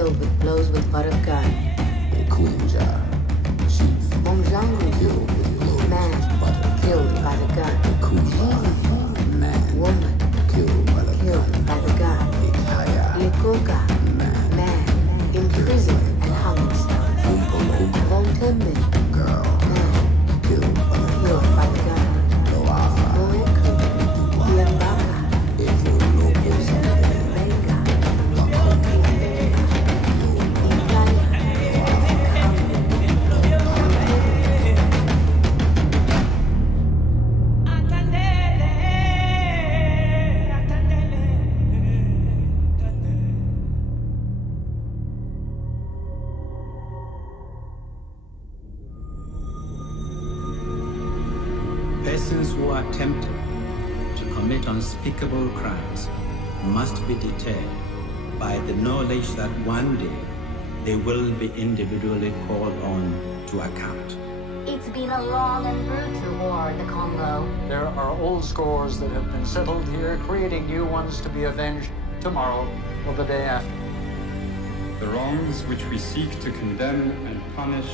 killed with blows with butt of gun. Ekunja, chief, Monjangu, killed with blows, man, butter, killed by the gun. Ekumba, man, Woman, killed by the killed gun. by the gun. Ikaya, Likoka, man, imprisoned and hung. Umpoloka, Vontembe, girl, man, killed by the killed by the gun. Loafa, Moeku, Yambaka, Efo Loko Zambele, Benga, Bakoko, Ikaya, Persons who are tempted to commit unspeakable crimes must be deterred by the knowledge that one day they will be individually called on to account. It's been a long and brutal war in the Congo. There are old scores that have been settled here, creating new ones to be avenged tomorrow or the day after. The wrongs which we seek to condemn and punish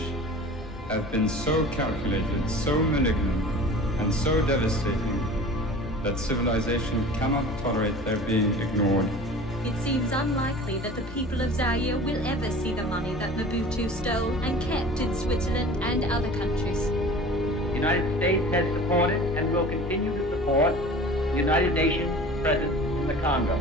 have been so calculated, so malignant, and so devastating that civilization cannot tolerate their being ignored. It seems unlikely that the people of Zaire will ever see the money that Mobutu stole and kept in Switzerland and other countries. The United States has supported and will continue to support the United Nations presence in the Congo.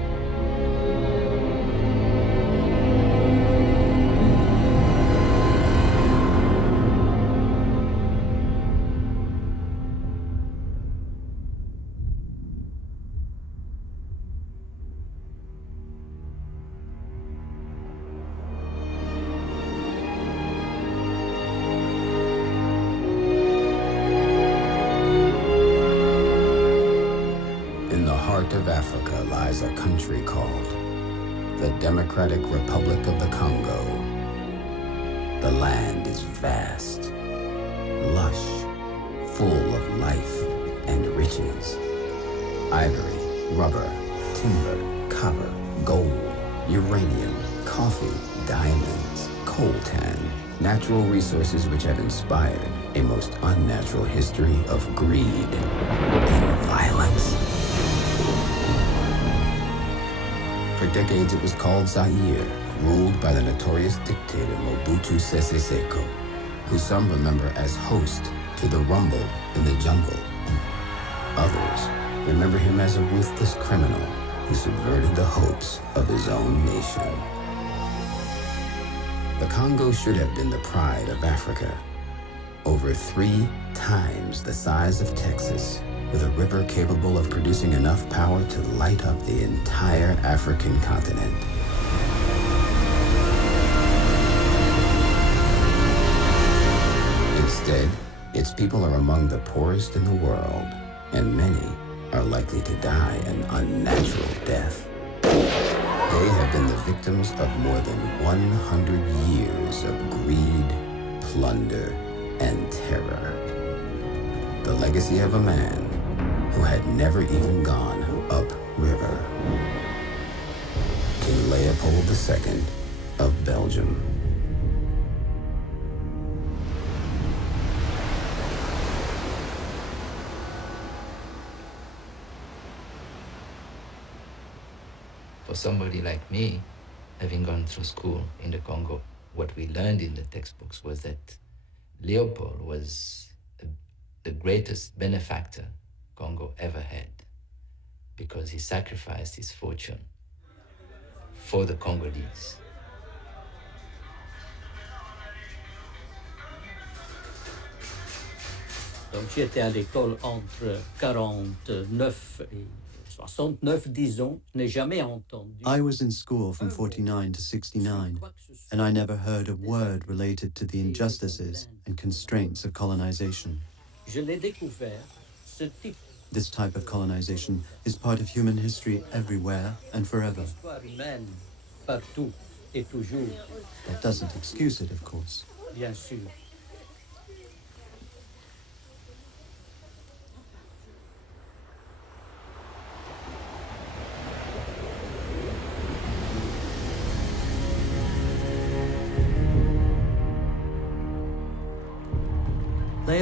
Of Africa lies a country called the Democratic Republic of the Congo. The land is vast, lush, full of life and riches. Ivory, rubber, timber, copper, gold, uranium, coffee, diamonds, coltan, natural resources which have inspired a most unnatural history of greed and violence. For decades it was called Zaire, ruled by the notorious dictator Mobutu Sese Seko, who some remember as host to the rumble in the jungle. Others remember him as a ruthless criminal who subverted the hopes of his own nation. The Congo should have been the pride of Africa. Over 3 times the size of Texas, with a river capable of producing enough power to light up the entire African continent. Instead, its people are among the poorest in the world, and many are likely to die an unnatural death. They have been the victims of more than 100 years of greed, plunder, and terror. The legacy of a man who had never even gone upriver. King Leopold II of Belgium. For somebody like me, having gone through school in the Congo, what we learned in the textbooks was that Leopold was the greatest benefactor Congo ever had, because he sacrificed his fortune for the Congolese. Donc j'étais à l'école entre 49 et 69, disons. Je n'ai jamais entendu. I was in school from 49 to 69, and I never heard a word related to the injustices and constraints of colonization. Je l'ai découvert, ce type. This type of colonization is part of human history everywhere and forever. L'histoire humaine, partout et toujours. That doesn't excuse it, of course. Bien sûr.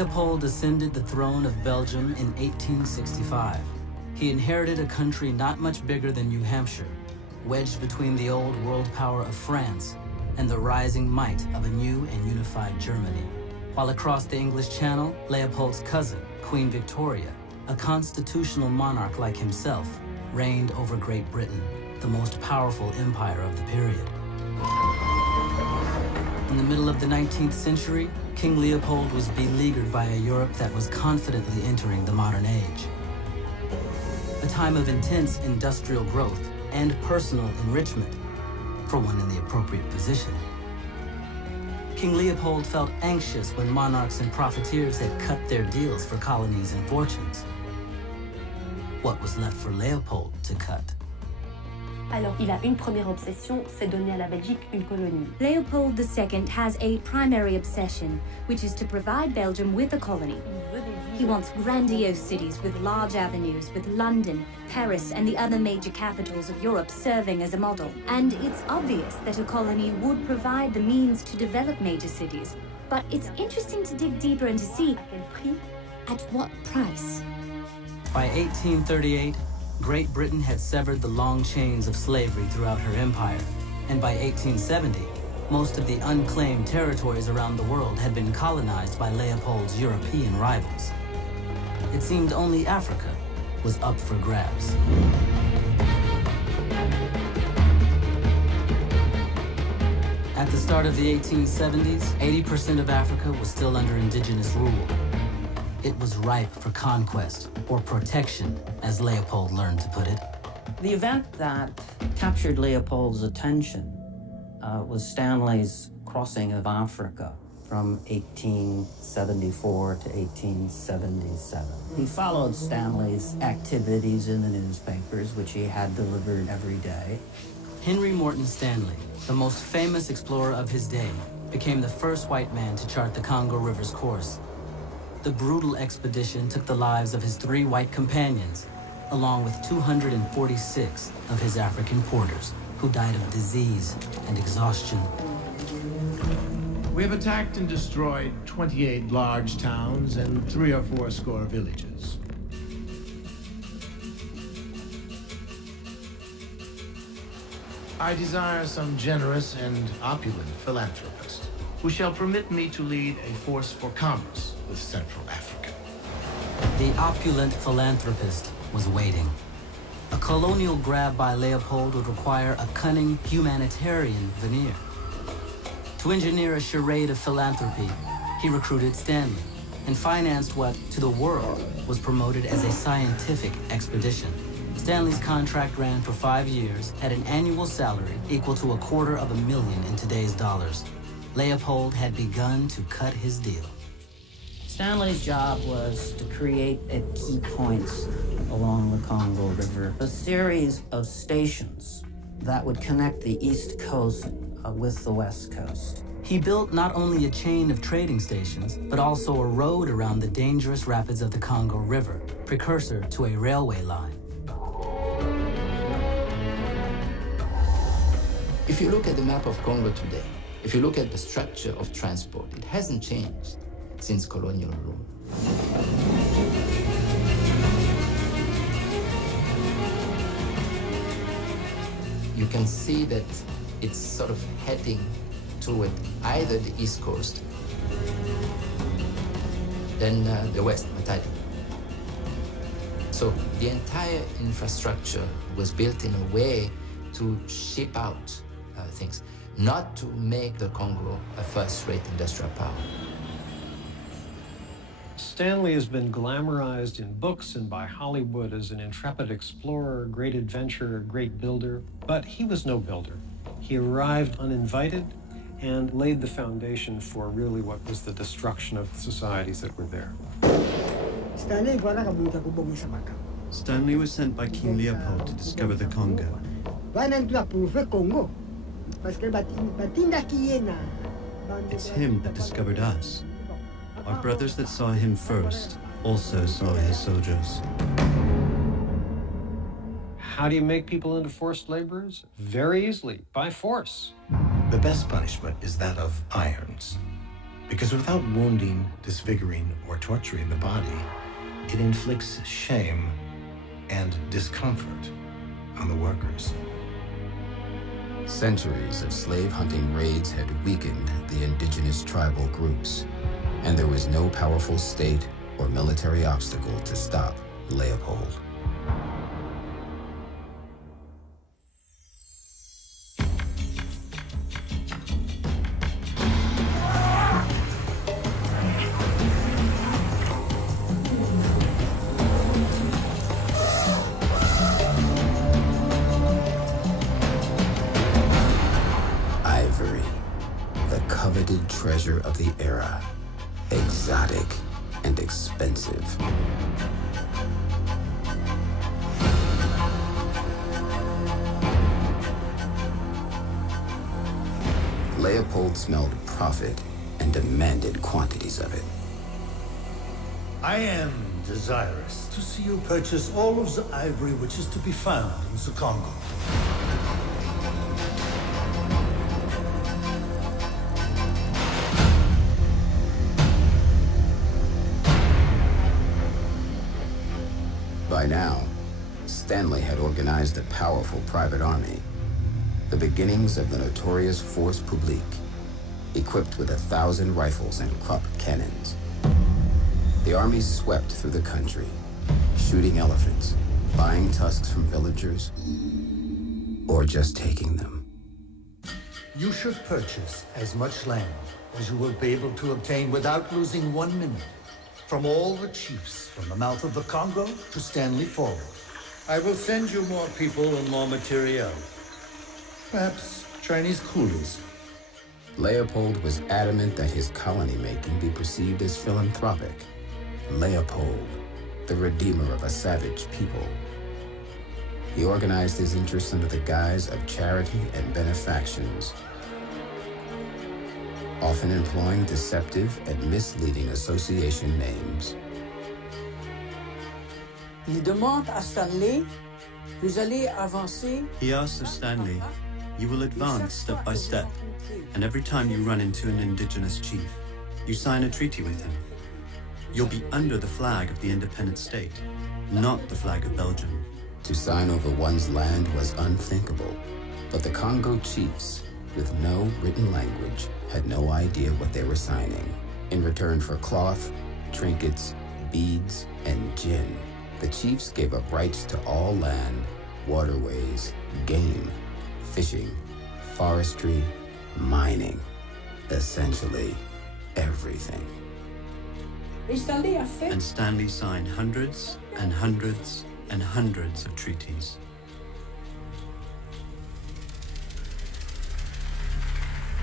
Leopold ascended the throne of Belgium in 1865. He inherited a country not much bigger than New Hampshire, wedged between the old world power of France and the rising might of a new and unified Germany. While across the English Channel, Leopold's cousin, Queen Victoria, a constitutional monarch like himself, reigned over Great Britain, the most powerful empire of the period. In the middle of the 19th century, King Leopold was beleaguered by a Europe that was confidently entering the modern age. A time of intense industrial growth and personal enrichment, for one in the appropriate position. King Leopold felt anxious when monarchs and profiteers had cut their deals for colonies and fortunes. What was left for Leopold to cut? Alors, il a une première obsession, c'est donner à la Belgique une colonie. Leopold II has a primary obsession, which is to provide Belgium with a colony. He wants grandiose cities with large avenues, with London, Paris, and the other major capitals of Europe serving as a model. And it's obvious that a colony would provide the means to develop major cities. But it's interesting to dig deeper and to see at what price. By 1838, Great Britain had severed the long chains of slavery throughout her empire, and by 1870, most of the unclaimed territories around the world had been colonized by Leopold's European rivals. It seemed only Africa was up for grabs. At the start of the 1870s, 80% of Africa was still under indigenous rule. It was ripe for conquest, or protection, as Leopold learned to put it. The event that captured Leopold's attention was Stanley's crossing of Africa from 1874 to 1877. He followed Stanley's activities in the newspapers, which he had delivered every day. Henry Morton Stanley, the most famous explorer of his day, became the first white man to chart the Congo River's course. The brutal expedition took the lives of his 3 white companions, along with 246 of his African porters, who died of disease and exhaustion. We have attacked and destroyed 28 large towns and 3 or 4 score villages. I desire some generous and opulent philanthropist who shall permit me to lead a force for commerce with Central Africa. The opulent philanthropist was waiting. A colonial grab by Leopold would require a cunning humanitarian veneer. To engineer a charade of philanthropy, he recruited Stanley and financed what, to the world, was promoted as a scientific expedition. Stanley's contract ran for 5 years, had an annual salary equal to $250,000 in today's dollars. Leopold had begun to cut his deal. Stanley's job was to create at key points along the Congo River a series of stations that would connect the East Coast with the West Coast. He built not only a chain of trading stations, but also a road around the dangerous rapids of the Congo River, precursor to a railway line. If you look at the map of Congo today, if you look at the structure of transport, it hasn't changed since colonial rule. You can see that it's sort of heading toward either the East Coast, then the West, Matadi. So the entire infrastructure was built in a way to ship out things, not to make the Congo a first-rate industrial power. Stanley has been glamorized in books and by Hollywood as an intrepid explorer, great adventurer, great builder, but he was no builder. He arrived uninvited and laid the foundation for really what was the destruction of the societies that were there. Stanley was sent by King Leopold to discover the Congo. It's him that discovered us. Our brothers that saw him first also saw his soldiers. How do you make people into forced laborers? Very easily, by force. The best punishment is that of irons, Because without wounding, disfiguring, or torturing the body, it inflicts shame and discomfort on the workers. Centuries of slave-hunting raids had weakened the indigenous tribal groups, and there was no powerful state or military obstacle to stop Leopold. Coveted treasure of the era, exotic and expensive. Leopold smelled profit and demanded quantities of it. I am desirous to see you purchase all of the ivory which is to be found in the Congo. By now, Stanley had organized a powerful private army, the beginnings of the notorious Force Publique, equipped with 1,000 rifles and Krupp cannons. The army swept through the country, shooting elephants, buying tusks from villagers, or just taking them. You should purchase as much land as you will be able to obtain without losing 1 minute from all the chiefs from the mouth of the Congo to Stanley Forward. I will send you more people and more material. Perhaps Chinese coolies. Leopold was adamant that his colony-making be perceived as philanthropic. Leopold, the redeemer of a savage people. He organized his interests under the guise of charity and benefactions, often employing deceptive and misleading association names. Il demande à Stanley, vous allez avancer. He asks of Stanley, you will advance step by step, and every time you run into an indigenous chief, you sign a treaty with him. You'll be under the flag of the independent state, not the flag of Belgium. To sign over one's land was unthinkable, but the Congo chiefs, with no written language, had no idea what they were signing. In return for cloth, trinkets, beads, and gin, the chiefs gave up rights to all land, waterways, game, fishing, forestry, mining, essentially everything. And Stanley signed hundreds and hundreds and hundreds of treaties.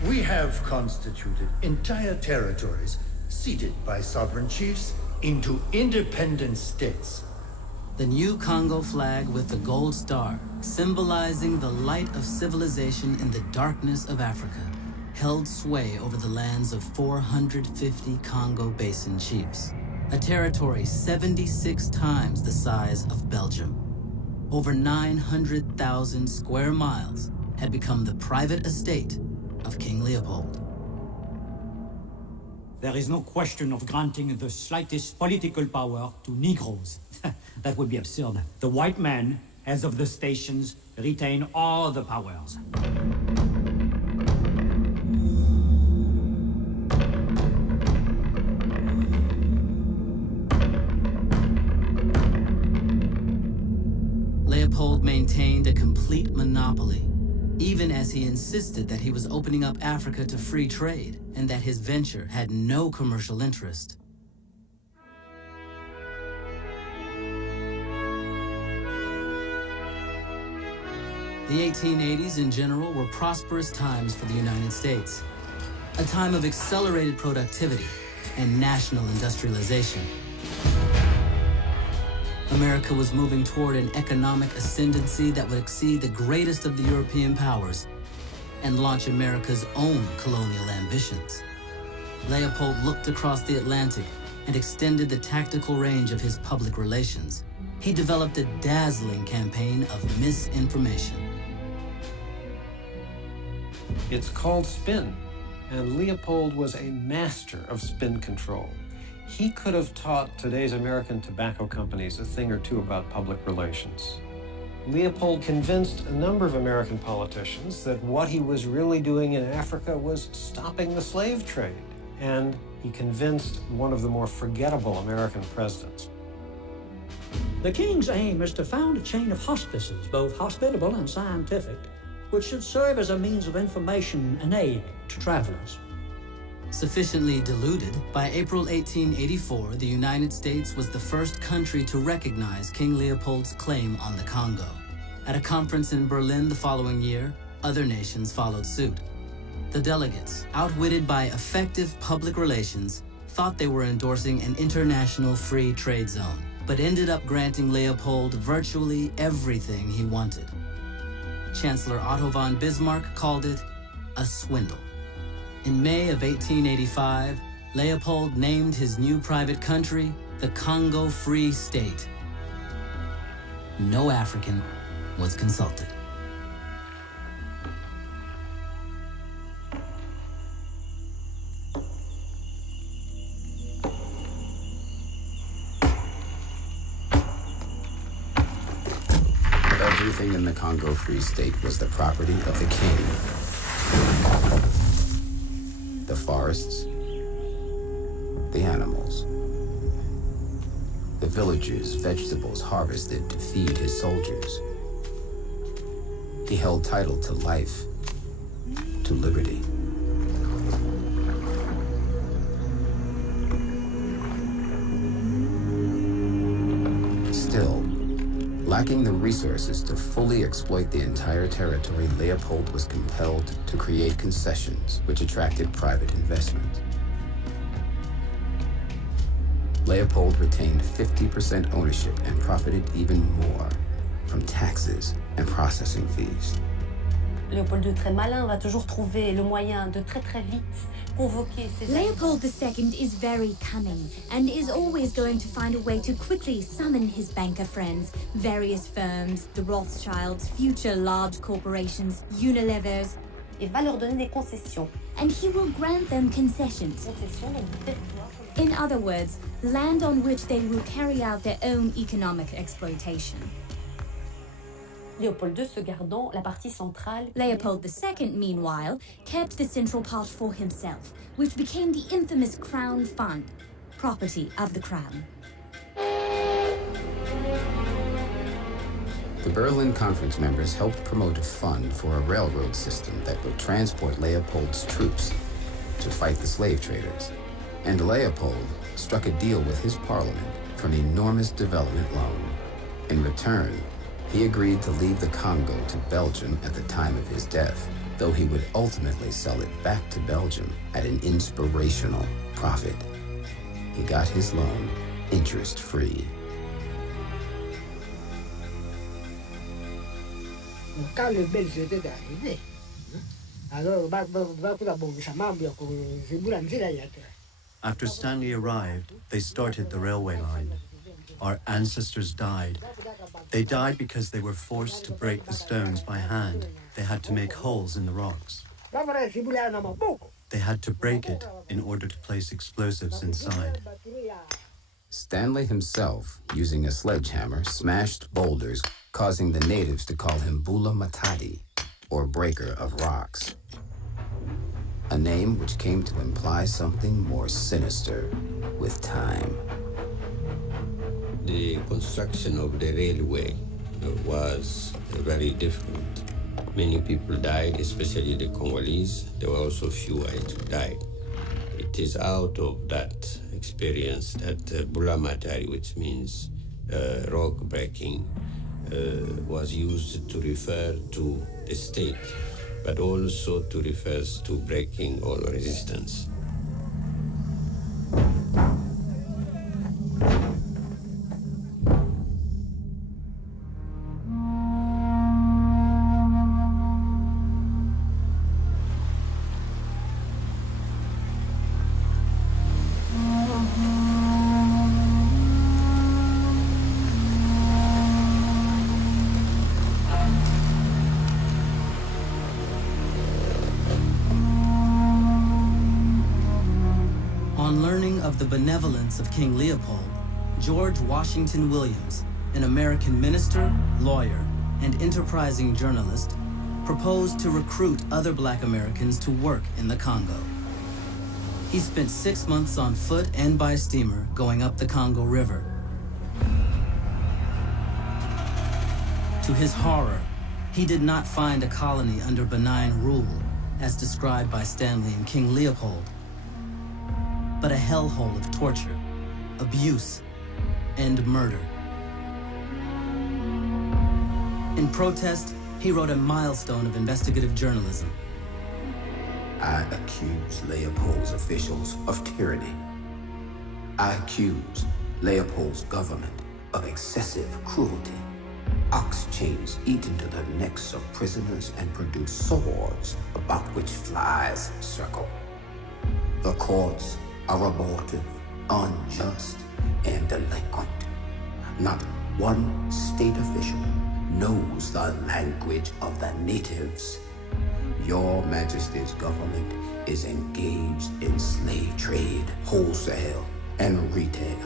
We have constituted entire territories ceded by sovereign chiefs into independent states. The new Congo flag with the gold star, symbolizing the light of civilization in the darkness of Africa, held sway over the lands of 450 Congo Basin chiefs, a territory 76 times the size of Belgium. Over 900,000 square miles had become the private estate of King Leopold. There is no question of granting the slightest political power to Negroes. That would be absurd. The white man, as of the stations, retain all the powers. Leopold maintained a complete monopoly, even as he insisted that he was opening up Africa to free trade and that his venture had no commercial interest. The 1880s in general were prosperous times for the United States, a time of accelerated productivity and national industrialization. America was moving toward an economic ascendancy that would exceed the greatest of the European powers and launch America's own colonial ambitions. Leopold looked across the Atlantic and extended the tactical range of his public relations. He developed a dazzling campaign of misinformation. It's called spin, and Leopold was a master of spin control. He could have taught today's American tobacco companies a thing or two about public relations. Leopold convinced a number of American politicians that what he was really doing in Africa was stopping the slave trade, and he convinced one of the more forgettable American presidents. The King's aim is to found a chain of hospices, both hospitable and scientific, which should serve as a means of information and aid to travelers. Sufficiently diluted, by April 1884, the United States was the first country to recognize King Leopold's claim on the Congo. At a conference in Berlin the following year, other nations followed suit. The delegates, outwitted by effective public relations, thought they were endorsing an international free trade zone, but ended up granting Leopold virtually everything he wanted. Chancellor Otto von Bismarck called it a swindle. In May of 1885, Leopold named his new private country the Congo Free State. No African was consulted. Everything in the Congo Free State was the property of the king. The forests, the animals, the villagers' vegetables harvested to feed his soldiers. He held title to life, to liberty. Still, lacking the resources to fully exploit the entire territory, Leopold was compelled to create concessions which attracted private investment. Leopold retained 50% ownership and profited even more from taxes and processing fees. Léopold II, très malin, va toujours trouver le moyen de très vite convoquer ses Leopold II is very cunning and is always going to find a way to quickly summon his banker friends, various firms, the Rothschilds, future large corporations, Unilevers, et va leur donner des concessions. And he will grant them concessions. In other words, land on which they will carry out their own economic exploitation. Léopold II se gardant la partie centrale. Leopold II, meanwhile, kept the central part for himself, which became the infamous Crown Fund, property of the Crown. The Berlin Conference members helped promote a fund for a railroad system that would transport Leopold's troops to fight the slave traders. And Leopold struck a deal with his parliament for an enormous development loan. In return, he agreed to leave the Congo to Belgium at the time of his death, though he would ultimately sell it back to Belgium at an inspirational profit. He got his loan interest-free. Quand le Belge était arrivé, alors After Stanley arrived, they started the railway line. Our ancestors died. They died because they were forced to break the stones by hand. They had to make holes in the rocks. They had to break it in order to place explosives inside. Stanley himself, using a sledgehammer, smashed boulders, causing the natives to call him Bula Matadi, or breaker of rocks. A name which came to imply something more sinister with time. The construction of the railway was very difficult. Many people died, especially the Congolese. There were also few whites who died. It is out of that experience that Bula Matari, which means rock breaking, was used to refer to the state, but also to refer to breaking all resistance. the benevolence of King Leopold, George Washington Williams, an American minister, lawyer, and enterprising journalist, proposed to recruit other Black Americans to work in the Congo. He spent 6 months on foot and by steamer going up the Congo River. To his horror, he did not find a colony under benign rule, as described by Stanley and King Leopold, but a hellhole of torture, abuse, and murder. In protest, he wrote a milestone of investigative journalism. I accuse Leopold's officials of tyranny. I accuse Leopold's government of excessive cruelty. Ox chains eat into the necks of prisoners and produce swords about which flies circle. The courts are abortive, unjust, and delinquent. Not one state official knows the language of the natives. Your Majesty's government is engaged in slave trade, wholesale, and retail.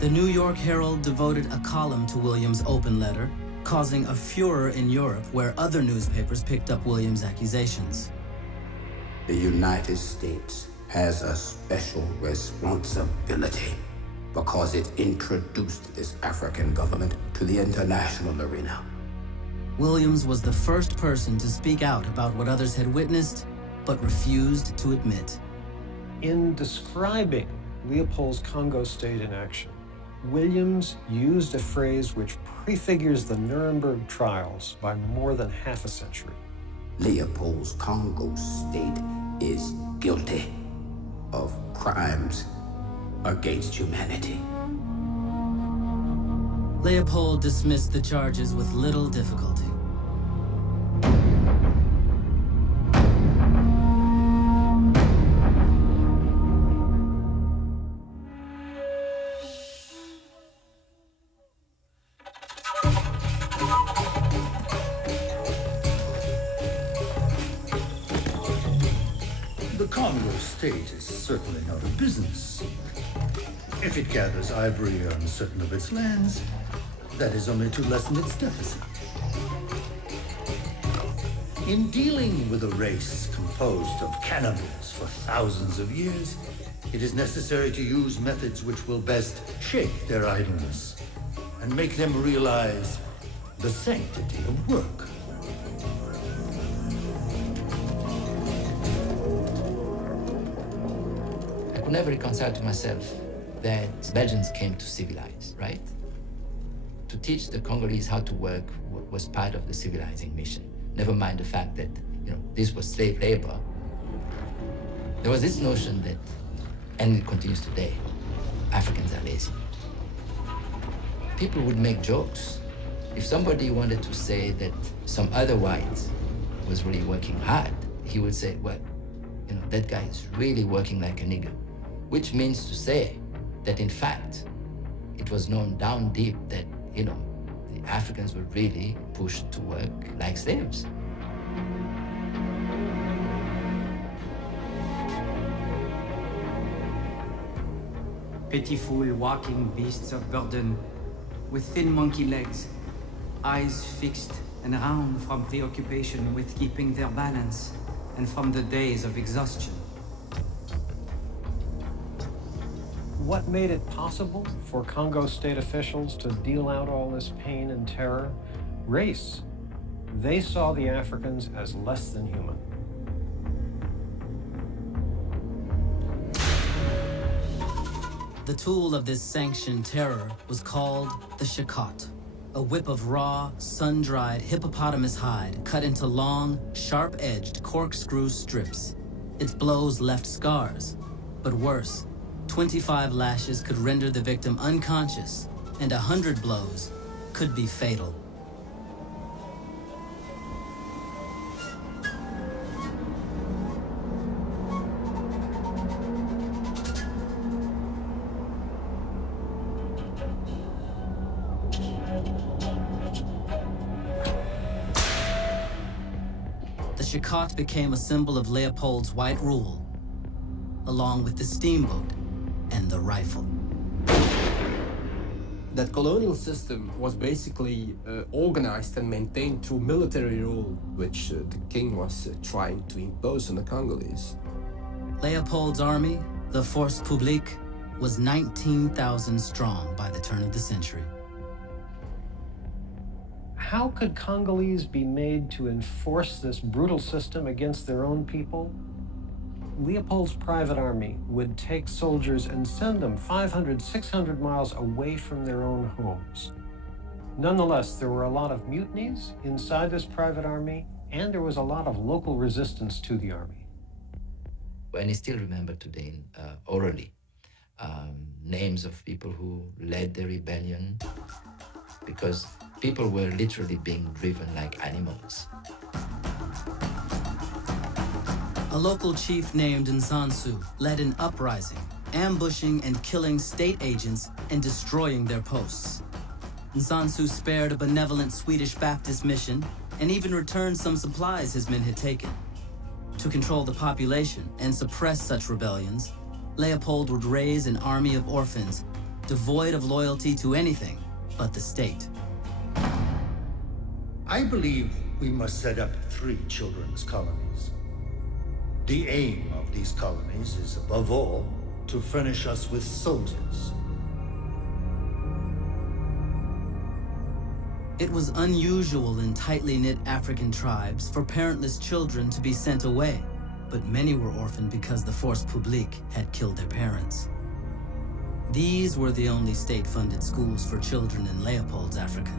The New York Herald devoted a column to Williams' open letter, causing a furor in Europe where other newspapers picked up Williams' accusations. The United States has a special responsibility because it introduced this African government to the international arena. Williams was the first person to speak out about what others had witnessed, but refused to admit. In describing Leopold's Congo state in action, Williams used a phrase which prefigures the Nuremberg trials by more than half a century. Leopold's Congo state is guilty of crimes against humanity. Leopold dismissed the charges with little difficulty. The Congo state is certainly not a business. If it gathers ivory on certain of its lands, that is only to lessen its deficit. In dealing with a race composed of cannibals for thousands of years, it is necessary to use methods which will best shake their idleness and make them realize the sanctity of work. I could never reconcile to myself that Belgians came to civilize, right? To teach the Congolese how to work was part of the civilizing mission. Never mind the fact that, this was slave labor. There was this notion that, and it continues today, Africans are lazy. People would make jokes. If somebody wanted to say that some other white was really working hard, he would say, well, that guy is really working like a nigger, which means to say that in fact, it was known down deep that, the Africans were really pushed to work like slaves. Pitiful walking beasts of burden, with thin monkey legs, eyes fixed and round from preoccupation with keeping their balance and from the days of exhaustion. What made it possible for Congo state officials to deal out all this pain and terror? Race. They saw the Africans as less than human. The tool of this sanctioned terror was called the shakot, a whip of raw, sun-dried hippopotamus hide cut into long, sharp-edged corkscrew strips. Its blows left scars, but worse, 25 lashes could render the victim unconscious, and 100 blows could be fatal. The shakot became a symbol of Leopold's white rule, along with the steamboat and the rifle. That colonial system was basically organized and maintained through military rule, which the king was trying to impose on the Congolese. Leopold's army, the Force Publique, was 19,000 strong by the turn of the century. How could Congolese be made to enforce this brutal system against their own people? Leopold's private army would take soldiers and send them 500, 600 miles away from their own homes. Nonetheless, there were a lot of mutinies inside this private army, and there was a lot of local resistance to the army. And I still remember today, orally, names of people who led the rebellion, because people were literally being driven like animals. A local chief named Nzansu led an uprising, ambushing and killing state agents and destroying their posts. Nzansu spared a benevolent Swedish Baptist mission and even returned some supplies his men had taken. To control the population and suppress such rebellions, Leopold would raise an army of orphans, devoid of loyalty to anything but the state. I believe we must set up 3 children's colonies. The aim of these colonies is, above all, to furnish us with soldiers. It was unusual in tightly knit African tribes for parentless children to be sent away, but many were orphaned because the Force Publique had killed their parents. These were the only state-funded schools for children in Leopold's Africa.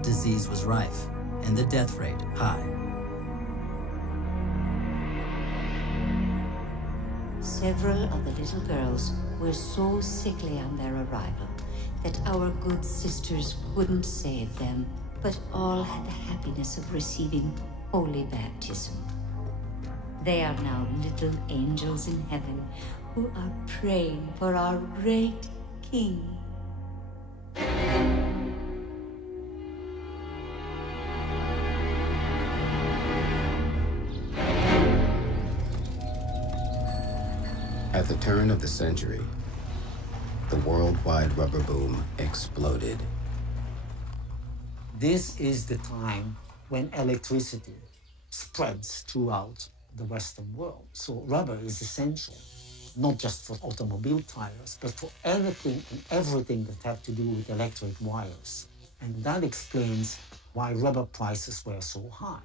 Disease was rife, and the death rate high. Several of the little girls were so sickly on their arrival that our good sisters couldn't save them, but all had the happiness of receiving holy baptism. They are now little angels in heaven who are praying for our great King. At the turn of the century, the worldwide rubber boom exploded. This is the time when electricity spreads throughout the Western world. So rubber is essential, not just for automobile tires, but for anything and everything that have to do with electric wires. And that explains why rubber prices were so high.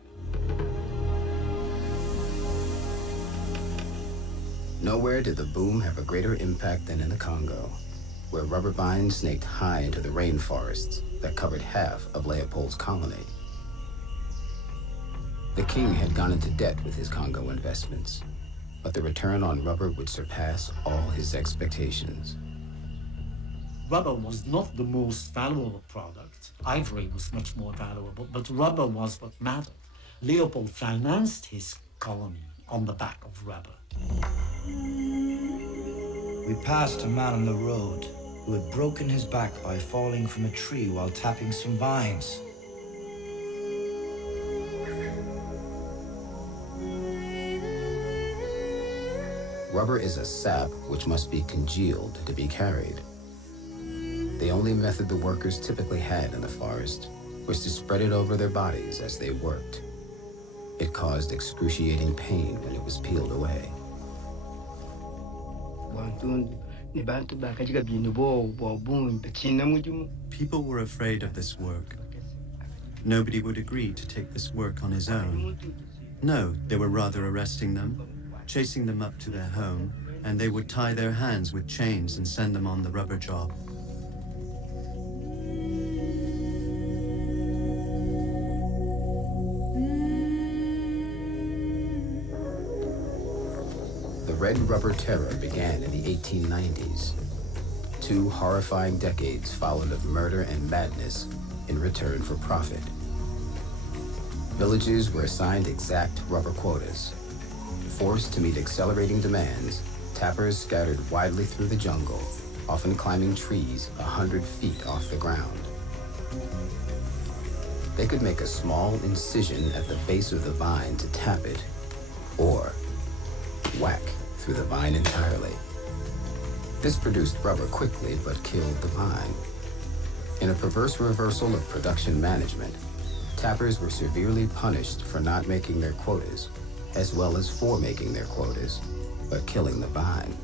Nowhere did the boom have a greater impact than in the Congo, where rubber vines snaked high into the rainforests that covered half of Leopold's colony. The king had gone into debt with his Congo investments, but the return on rubber would surpass all his expectations. Rubber was not the most valuable product. Ivory was much more valuable, but rubber was what mattered. Leopold financed his colony on the back of rubber. We passed a man on the road who had broken his back by falling from a tree while tapping some vines. Rubber is a sap which must be congealed to be carried. The only method the workers typically had in the forest was to spread it over their bodies as they worked. It caused excruciating pain when it was peeled away. People were afraid of this work. Nobody would agree to take this work on his own. No, they were rather arresting them, chasing them up to their home, and they would tie their hands with chains and send them on the rubber job. The Red Rubber Terror began in the 1890s. 2 horrifying decades followed of murder and madness in return for profit. Villages were assigned exact rubber quotas. Forced to meet accelerating demands, tappers scattered widely through the jungle, often climbing trees 100 feet off the ground. They could make a small incision at the base of the vine to tap it, or whack through the vine entirely. This produced rubber quickly but killed the vine. In a perverse reversal of production management, tappers were severely punished for not making their quotas, as well as for making their quotas, but killing the vine.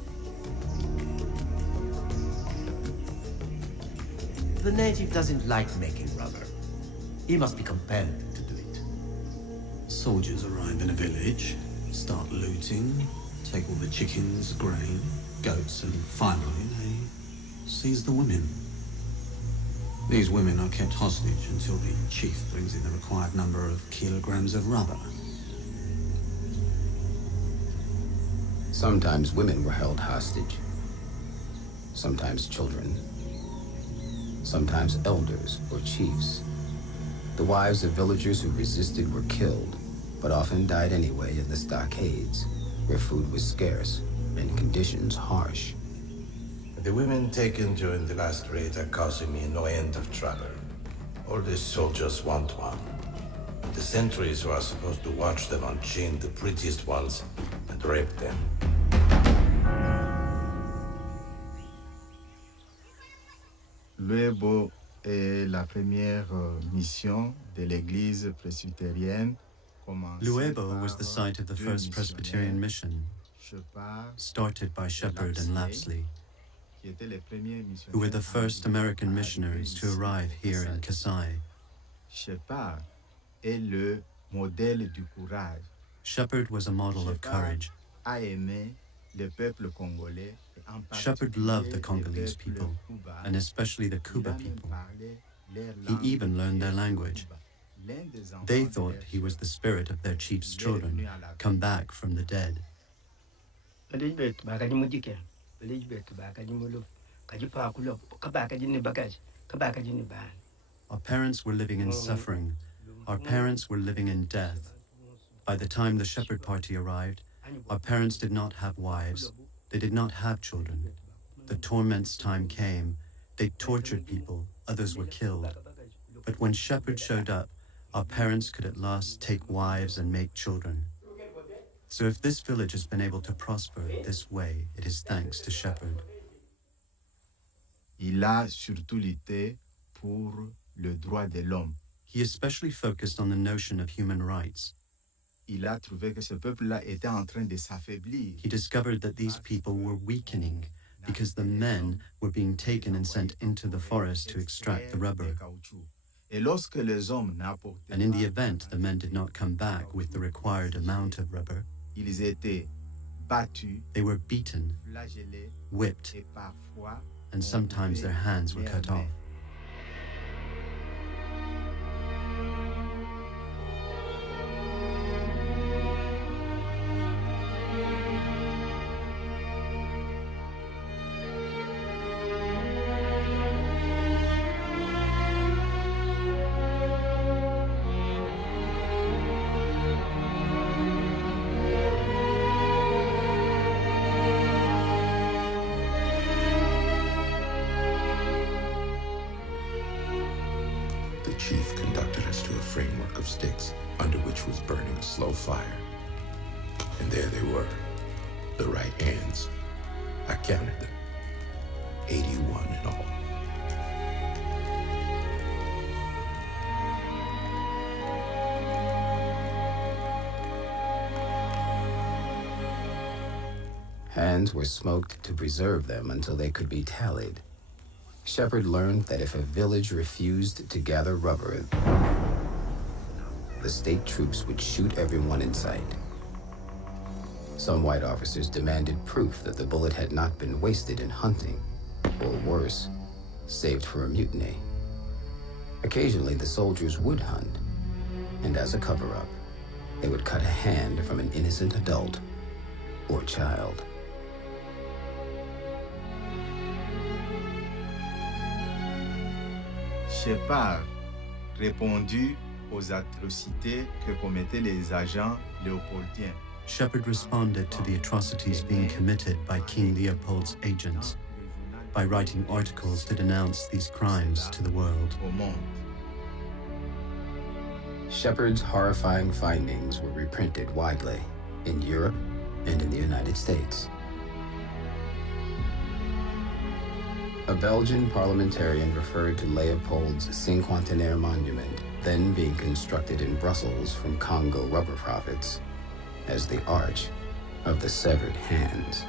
The native doesn't like making rubber. He must be compelled to do it. Soldiers arrive in a village, start looting, take all the chickens, grain, goats, and finally they seize the women. These women are kept hostage until the chief brings in the required number of kilograms of rubber. Sometimes women were held hostage, sometimes children, sometimes elders or chiefs. The wives of villagers who resisted were killed, but often died anyway in the stockades, where food was scarce and conditions harsh. The women taken during the last raid are causing me no end of trouble. All the soldiers want one. The sentries who are supposed to watch them unchain the prettiest ones and rape them. Leopold est la première mission de l'église presbytérienne. Luebo was the site of the first Presbyterian mission, started by Shepherd and Lapsley, who were the first American missionaries to arrive here in Kasai. Shepherd est le modèle du courage. Shepherd was a model of courage. A aimé le peuple congolais. Shepherd loved the Congolese people, and especially the Kuba people. He even learned their language. They thought he was the spirit of their chief's children, come back from the dead. Our parents were living in suffering. Our parents were living in death. By the time the Shepherd Party arrived, our parents did not have wives. They did not have children. The torments time came. They tortured people. Others were killed. But when Shepherd showed up, our parents could at last take wives and make children. So if this village has been able to prosper this way, it is thanks to Shepherd. Il a surtout lutté pour le droit de l'homme. He especially focused on the notion of human rights. Il a trouvé que ce peuple-là était en train de s'affaiblir. He discovered that these people were weakening because the men were being taken and sent into the forest to extract the rubber. Et lorsque les hommes n'apportaient And in the event the men did not come back with the required amount of rubber, ils étaient battus, they were beaten, flagellés, whipped, et parfois and sometimes their hands were cut off. The chief conducted us to a framework of sticks under which was burning a slow fire. And there they were, the right hands. I counted them, 81 in all. Hands were smoked to preserve them until they could be tallied. Shepherd learned that if a village refused to gather rubber, the state troops would shoot everyone in sight. Some white officers demanded proof that the bullet had not been wasted in hunting, or worse, saved for a mutiny. Occasionally, the soldiers would hunt, and as a cover-up, they would cut a hand from an innocent adult or child. Shepherd répondit aux atrocités que commettaient les agents léopoldiens. Shepherd responded to the atrocities being committed by King Leopold's agents by writing articles to denounce these crimes to the world. Shepherd's horrifying findings were reprinted widely in Europe and in the United States. A Belgian parliamentarian referred to Leopold's cinquantenaire monument, then being constructed in Brussels from Congo rubber profits, as the Arch of the Severed Hands.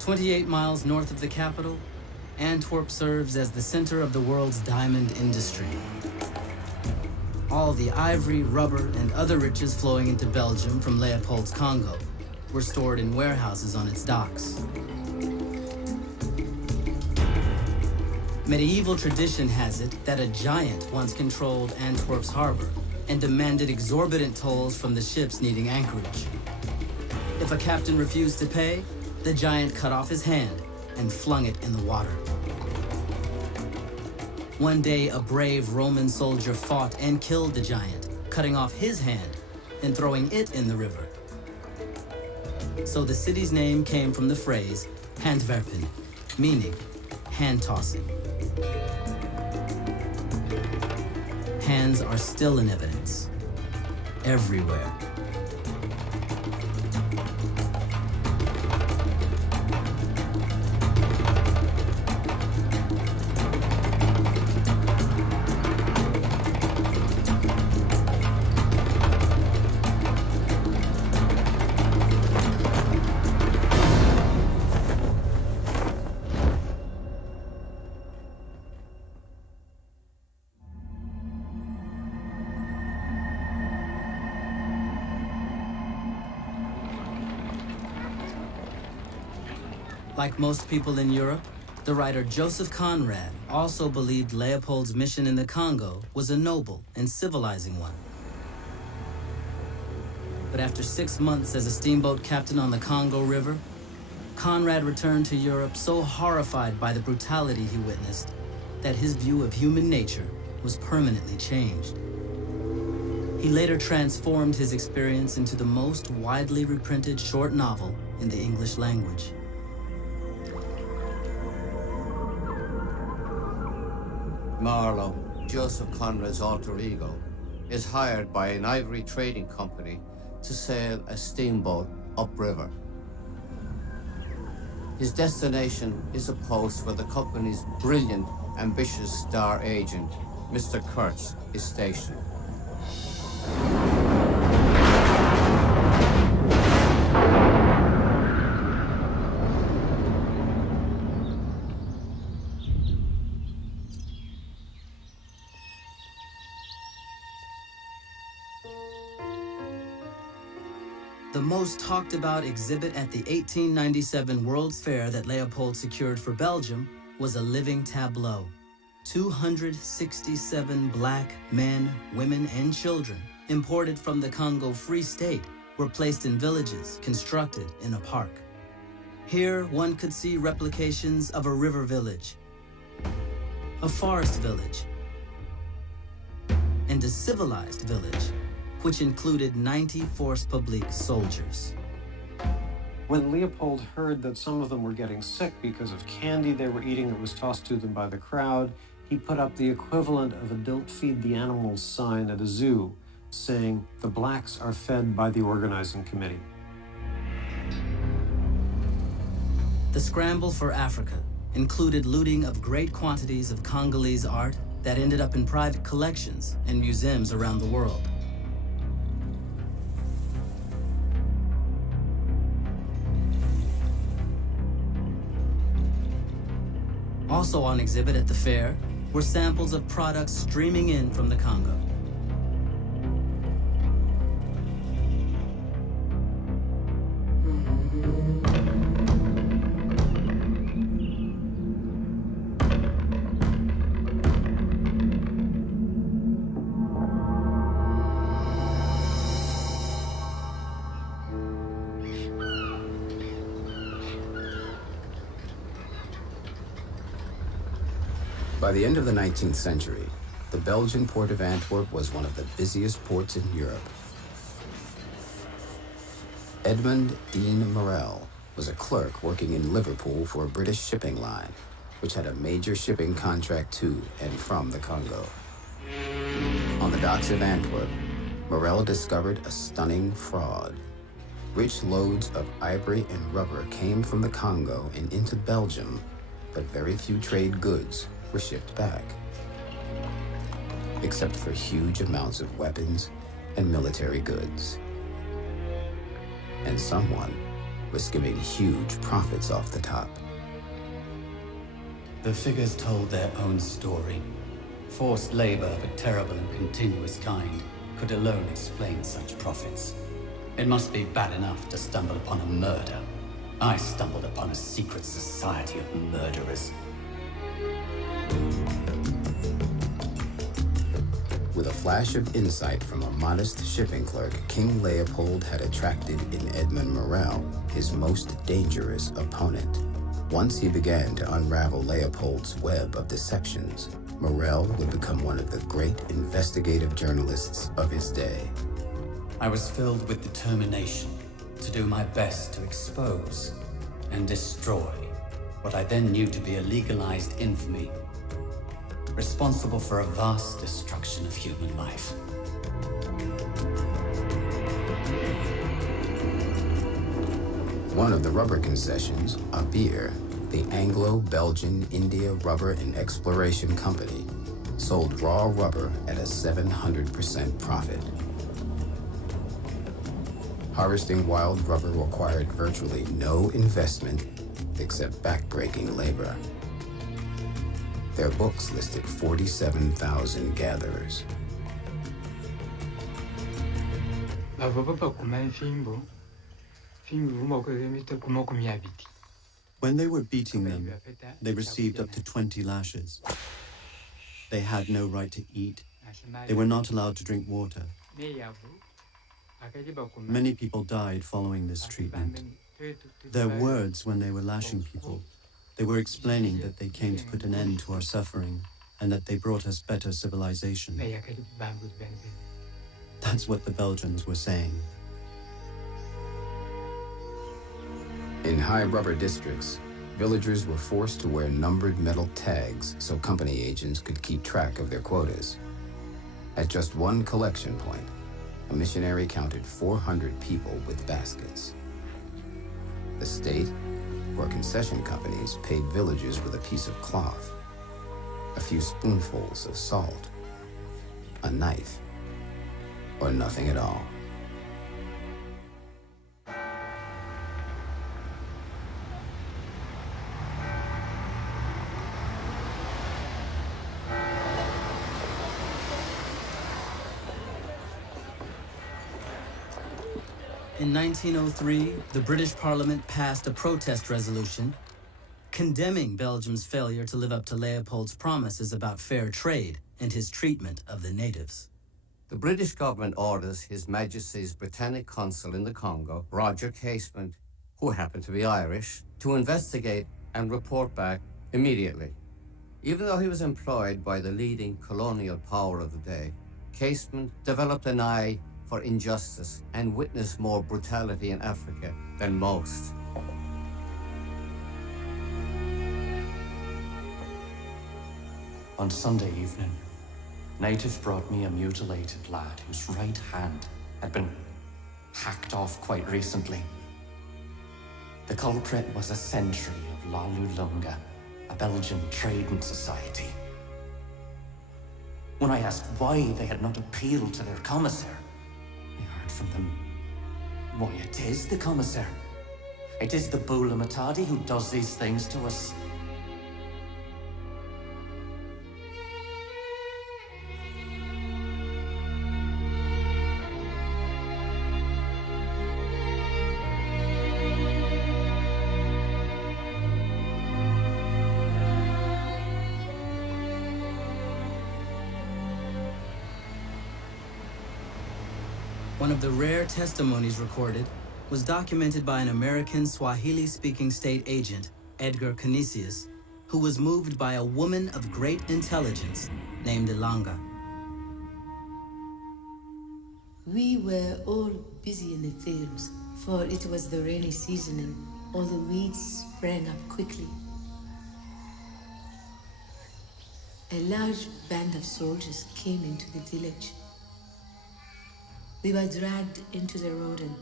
"28 miles north of the capital, Antwerp serves as the center of the world's diamond industry. All the ivory, rubber, and other riches flowing into Belgium from Leopold's Congo were stored in warehouses on its docks. Medieval tradition has it that a giant once controlled Antwerp's harbor and demanded exorbitant tolls from the ships needing anchorage. If a captain refused to pay, the giant cut off his hand and flung it in the water. One day, a brave Roman soldier fought and killed the giant, cutting off his hand and throwing it in the river. So the city's name came from the phrase Handwerpen, meaning hand-tossing. Hands are still in evidence, everywhere. Like most people in Europe, the writer Joseph Conrad also believed Leopold's mission in the Congo was a noble and civilizing one. But after 6 months as a steamboat captain on the Congo River, Conrad returned to Europe so horrified by the brutality he witnessed that his view of human nature was permanently changed. He later transformed his experience into the most widely reprinted short novel in the English language. Marlowe, Joseph Conrad's alter ego, is hired by an ivory trading company to sail a steamboat upriver. His destination is a post where the company's brilliant, ambitious star agent, Mr. Kurtz, is stationed. The most talked about exhibit at the 1897 World's Fair that Leopold secured for Belgium was a living tableau. 267 black men, women, and children imported from the Congo Free State were placed in villages constructed in a park. Here, one could see replications of a river village, a forest village, and a civilized village, which included 90 Force Publique soldiers. When Leopold heard that some of them were getting sick because of candy they were eating that was tossed to them by the crowd, he put up the equivalent of a "Don't feed the animals" sign at a zoo, saying, "The blacks are fed by the organizing committee." The scramble for Africa included looting of great quantities of Congolese art that ended up in private collections and museums around the world. Also on exhibit at the fair were samples of products streaming in from the Congo. By the end of the 19th century, the Belgian port of Antwerp was one of the busiest ports in Europe. Edmund Dean Morel was a clerk working in Liverpool for a British shipping line, which had a major shipping contract to and from the Congo. On the docks of Antwerp, Morel discovered a stunning fraud. Rich loads of ivory and rubber came from the Congo and into Belgium, but very few trade goods were shipped back, except for huge amounts of weapons and military goods. And someone was skimming huge profits off the top. The figures told their own story. Forced labor of a terrible and continuous kind could alone explain such profits. It must be bad enough to stumble upon a murder. I stumbled upon a secret society of murderers. With a flash of insight from a modest shipping clerk, King Leopold had attracted in Edmund Morel his most dangerous opponent. Once he began to unravel Leopold's web of deceptions, Morel would become one of the great investigative journalists of his day. I was filled with determination to do my best to expose and destroy what I then knew to be a legalized infamy, responsible for a vast destruction of human life. One of the rubber concessions, Abir, the Anglo-Belgian India Rubber and Exploration Company, sold raw rubber at a 700% profit. Harvesting wild rubber required virtually no investment except backbreaking labor. Their books listed 47,000 gatherers. When they were beating them, they received up to 20 lashes. They had no right to eat. They were not allowed to drink water. Many people died following this treatment. Their words when they were lashing people, they were explaining that they came to put an end to our suffering and that they brought us better civilization. That's what the Belgians were saying. In high rubber districts, villagers were forced to wear numbered metal tags so company agents could keep track of their quotas. At just one collection point, a missionary counted 400 people with baskets. The state or concession companies paid villagers with a piece of cloth, a few spoonfuls of salt, a knife, or nothing at all. In 1903, the British Parliament passed a protest resolution condemning Belgium's failure to live up to Leopold's promises about fair trade and his treatment of the natives. The British government orders His Majesty's Britannic Consul in the Congo, Roger Casement, who happened to be Irish, to investigate and report back immediately. Even though he was employed by the leading colonial power of the day, Casement developed an eye for injustice and witnessed more brutality in Africa than most. On Sunday evening, natives brought me a mutilated lad whose right hand had been hacked off quite recently. The culprit was a sentry of La Lulunga, a Belgian trading society. When I asked why they had not appealed to their commissar, I heard from them, why, it is the commissar. It is the Bula Matadi who does these things to us. One of the rare testimonies recorded was documented by an American Swahili-speaking state agent, Edgar Canisius, who was moved by a woman of great intelligence named Ilanga. We were all busy in the fields, for it was the rainy season and all the weeds sprang up quickly. a large band of soldiers came into the village. We were dragged into the road and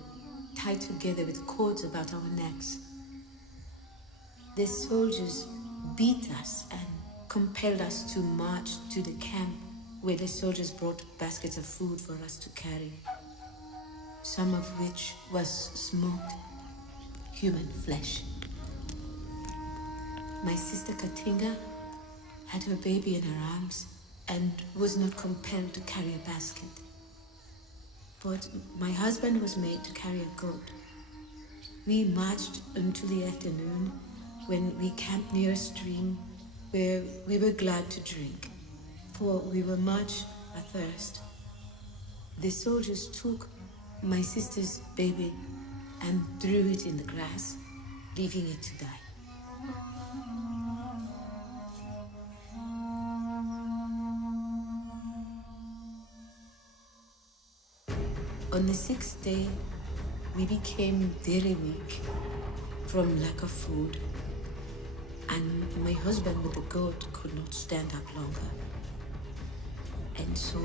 tied together with cords about our necks. The soldiers beat us and compelled us to march to the camp, where the soldiers brought baskets of food for us to carry, some of which was smoked human flesh. My sister Katinga had her baby in her arms and was not compelled to carry a basket. But my husband was made to carry a goat. We marched until the afternoon, when we camped near a stream where we were glad to drink, for we were much athirst. The soldiers took my sister's baby and threw it in the grass, leaving it to die. On the 6th day, we became very weak from lack of food, and my husband with the goat could not stand up longer. And so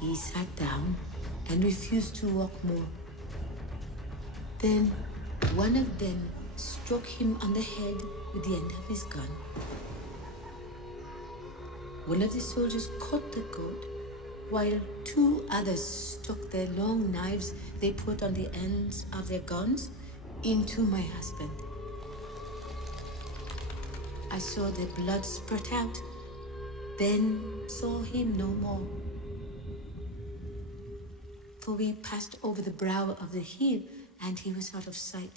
he sat down and refused to walk more. Then one of them struck him on the head with the end of his gun. One of the soldiers caught the goat, while two others stuck their long knives they put on the ends of their guns into my husband. I saw the blood spurt out, then saw him no more. For we passed over the brow of the hill, and he was out of sight.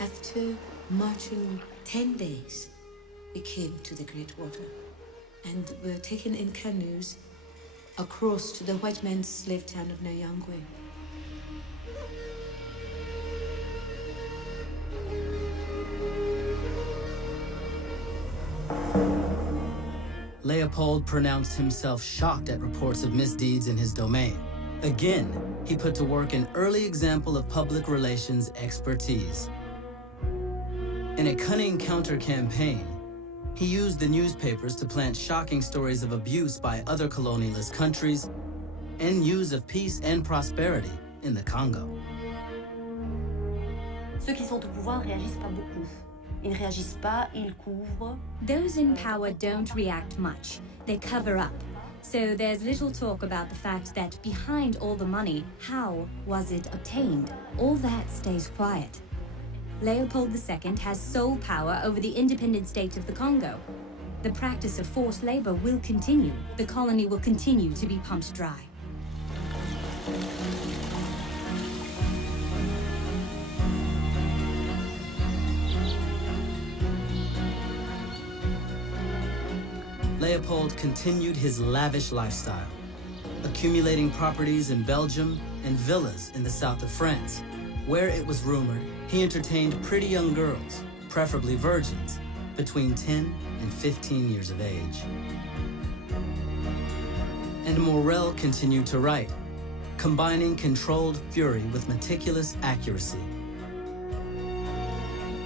After marching 10 days, we came to the Great Water and were taken in canoes across to the white man's slave town of Nyangwe. Leopold pronounced himself shocked at reports of misdeeds in his domain. Again, he put to work an early example of public relations expertise. In a cunning counter-campaign, he used the newspapers to plant shocking stories of abuse by other colonialist countries and news of peace and prosperity in the Congo. Ceux qui sont au pouvoir réagissent pas beaucoup. Ils réagissent pas, ils couvrent. Those in power don't react much. They cover up. So there's little talk about the fact that behind all the money, how was it obtained? All that stays quiet. Leopold II has sole power over the independent state of the Congo. The practice of forced labor will continue. The colony will continue to be pumped dry. Leopold continued his lavish lifestyle, accumulating properties in Belgium and villas in the south of France, where it was rumored he entertained pretty young girls, preferably virgins, between 10 and 15 years of age. And Morel continued to write, combining controlled fury with meticulous accuracy.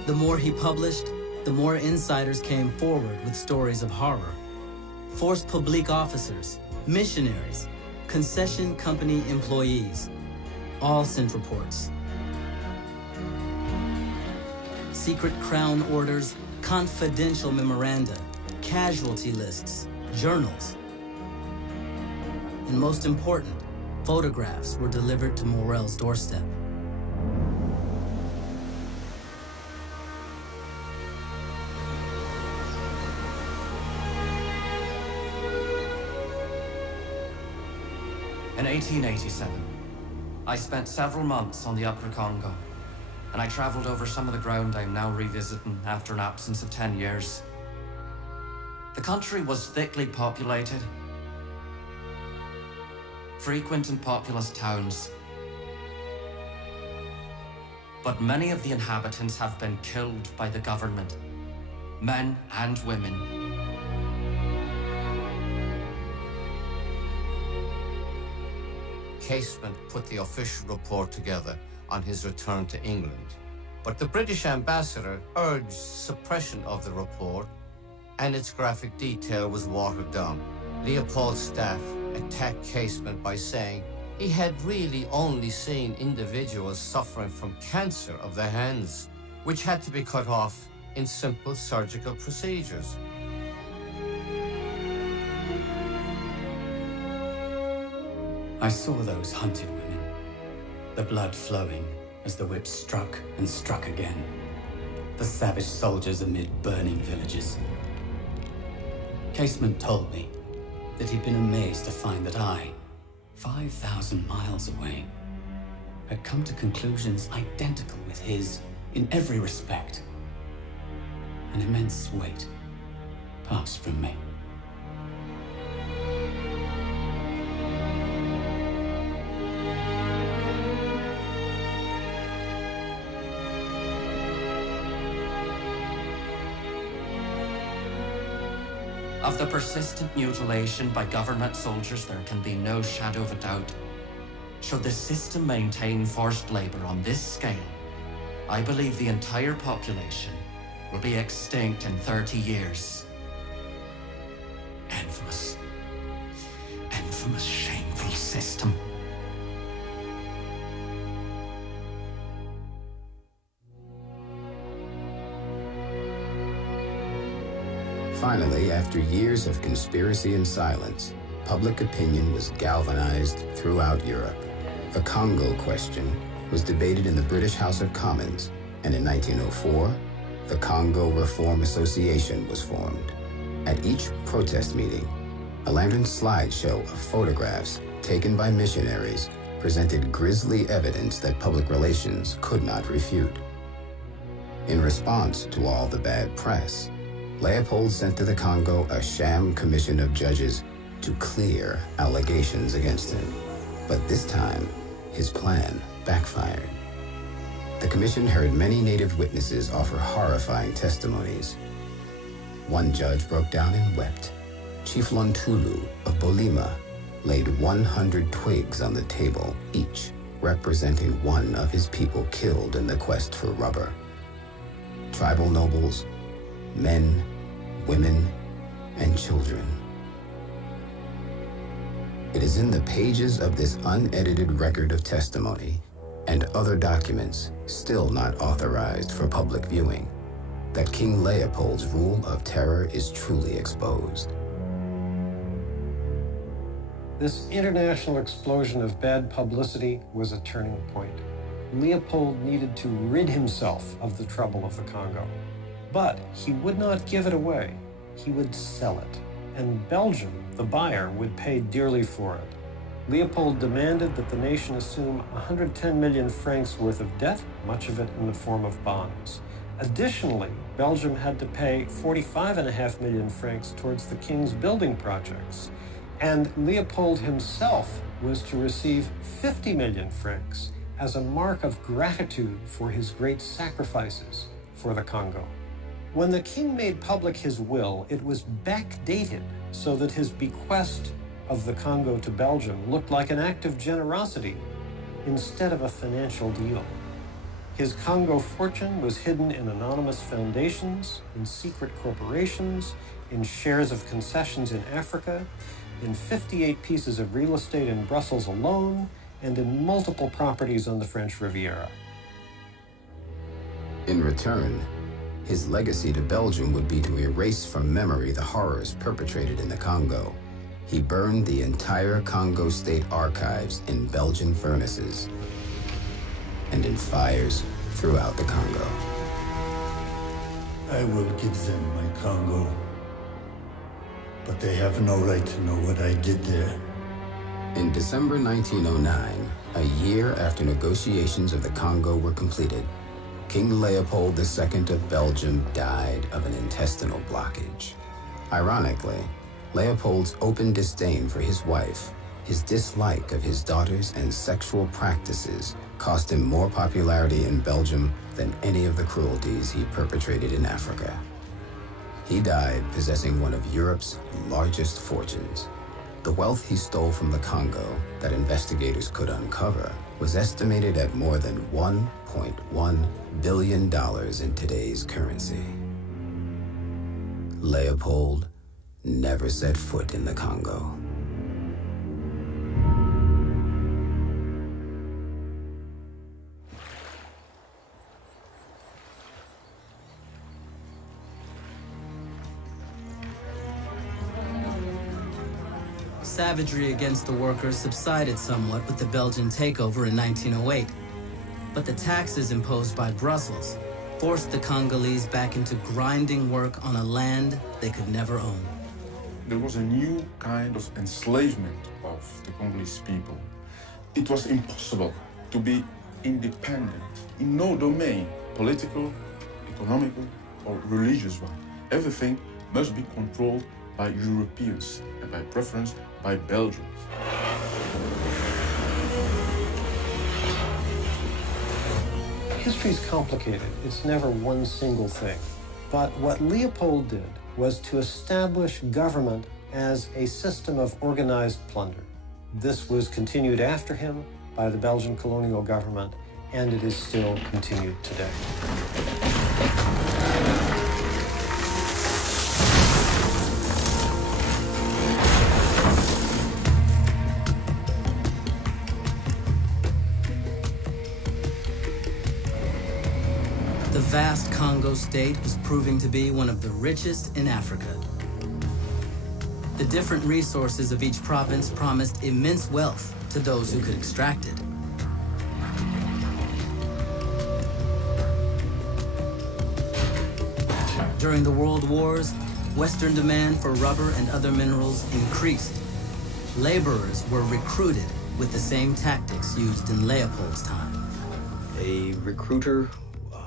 The more he published, the more insiders came forward with stories of horror. Force publique officers, missionaries, concession company employees, all sent reports. Secret crown orders, confidential memoranda, casualty lists, journals. And most important, photographs were delivered to Morel's doorstep. In 1887, I spent several months on the Upper Congo, and I traveled over some of the ground I'm now revisiting after an absence of 10 years. The country was thickly populated, frequent and populous towns, but many of the inhabitants have been killed by the government, men and women. Casement put the official report together on his return to England But the British ambassador urged suppression of the report, and its graphic detail was watered down. Leopold's staff attacked Casement by saying he had really only seen individuals suffering from cancer of the hands, which had to be cut off in simple surgical procedures. I saw those hunted women, the blood flowing as the whip struck and struck again, the savage soldiers amid burning villages. Casement told me that he'd been amazed to find that I, 5,000 miles away, had come to conclusions identical with his in every respect. An immense weight passed from me. Of the persistent mutilation by government soldiers, there can be no shadow of a doubt. Should the system maintain forced labor on this scale, I believe the entire population will be extinct in 30 years. Infamous, shameful system. Finally, after years of conspiracy and silence, public opinion was galvanized throughout Europe. The Congo question was debated in the British House of Commons, and in 1904, the Congo Reform Association was formed. At each protest meeting, a lantern slideshow of photographs taken by missionaries presented grisly evidence that public relations could not refute. In response to all the bad press, Leopold sent to the Congo a sham commission of judges to clear allegations against him. But this time, his plan backfired. The commission heard many native witnesses offer horrifying testimonies. One judge broke down and wept. Chief Lontulu of Bolima laid 100 twigs on the table, each representing one of his people killed in the quest for rubber. Tribal nobles, men, women, and children. It is in the pages of this unedited record of testimony and other documents still not authorized for public viewing that King Leopold's rule of terror is truly exposed. This international explosion of bad publicity was a turning point. Leopold needed to rid himself of the trouble of the Congo. But he would not give it away. He would sell it. And Belgium, the buyer, would pay dearly for it. Leopold demanded that the nation assume 110 million francs worth of debt, much of it in the form of bonds. Additionally, Belgium had to pay 45.5 million francs towards the king's building projects. And Leopold himself was to receive 50 million francs as a mark of gratitude for his great sacrifices for the Congo. When the king made public his will, it was backdated so that his bequest of the Congo to Belgium looked like an act of generosity instead of a financial deal. His Congo fortune was hidden in anonymous foundations, in secret corporations, in shares of concessions in Africa, in 58 pieces of real estate in Brussels alone, and in multiple properties on the French Riviera. In return, his legacy to Belgium would be to erase from memory the horrors perpetrated in the Congo. He burned the entire Congo state archives in Belgian furnaces and in fires throughout the Congo. I will give them my Congo, but they have no right to know what I did there. In December 1909, a year after negotiations of the Congo were completed, King Leopold II of Belgium died of an intestinal blockage. Ironically, Leopold's open disdain for his wife, his dislike of his daughters, and sexual practices cost him more popularity in Belgium than any of the cruelties he perpetrated in Africa. He died possessing one of Europe's largest fortunes. The wealth he stole from the Congo that investigators could uncover was estimated at more than $1.1 billion in today's currency. Leopold never set foot in the Congo. Savagery against the workers subsided somewhat with the Belgian takeover in 1908. But the taxes imposed by Brussels forced the Congolese back into grinding work on a land they could never own. There was a new kind of enslavement of the Congolese people. It was impossible to be independent in no domain, political, economical, or religious one. Everything must be controlled by Europeans and by preference by Belgians. History's complicated. It's never one single thing. But what Leopold did was to establish government as a system of organized plunder. This was continued after him by the Belgian colonial government, and it is still continued today. The vast Congo state was proving to be one of the richest in Africa. The different resources of each province promised immense wealth to those who could extract it. During the World Wars, Western demand for rubber and other minerals increased. Laborers were recruited with the same tactics used in Leopold's time. A recruiter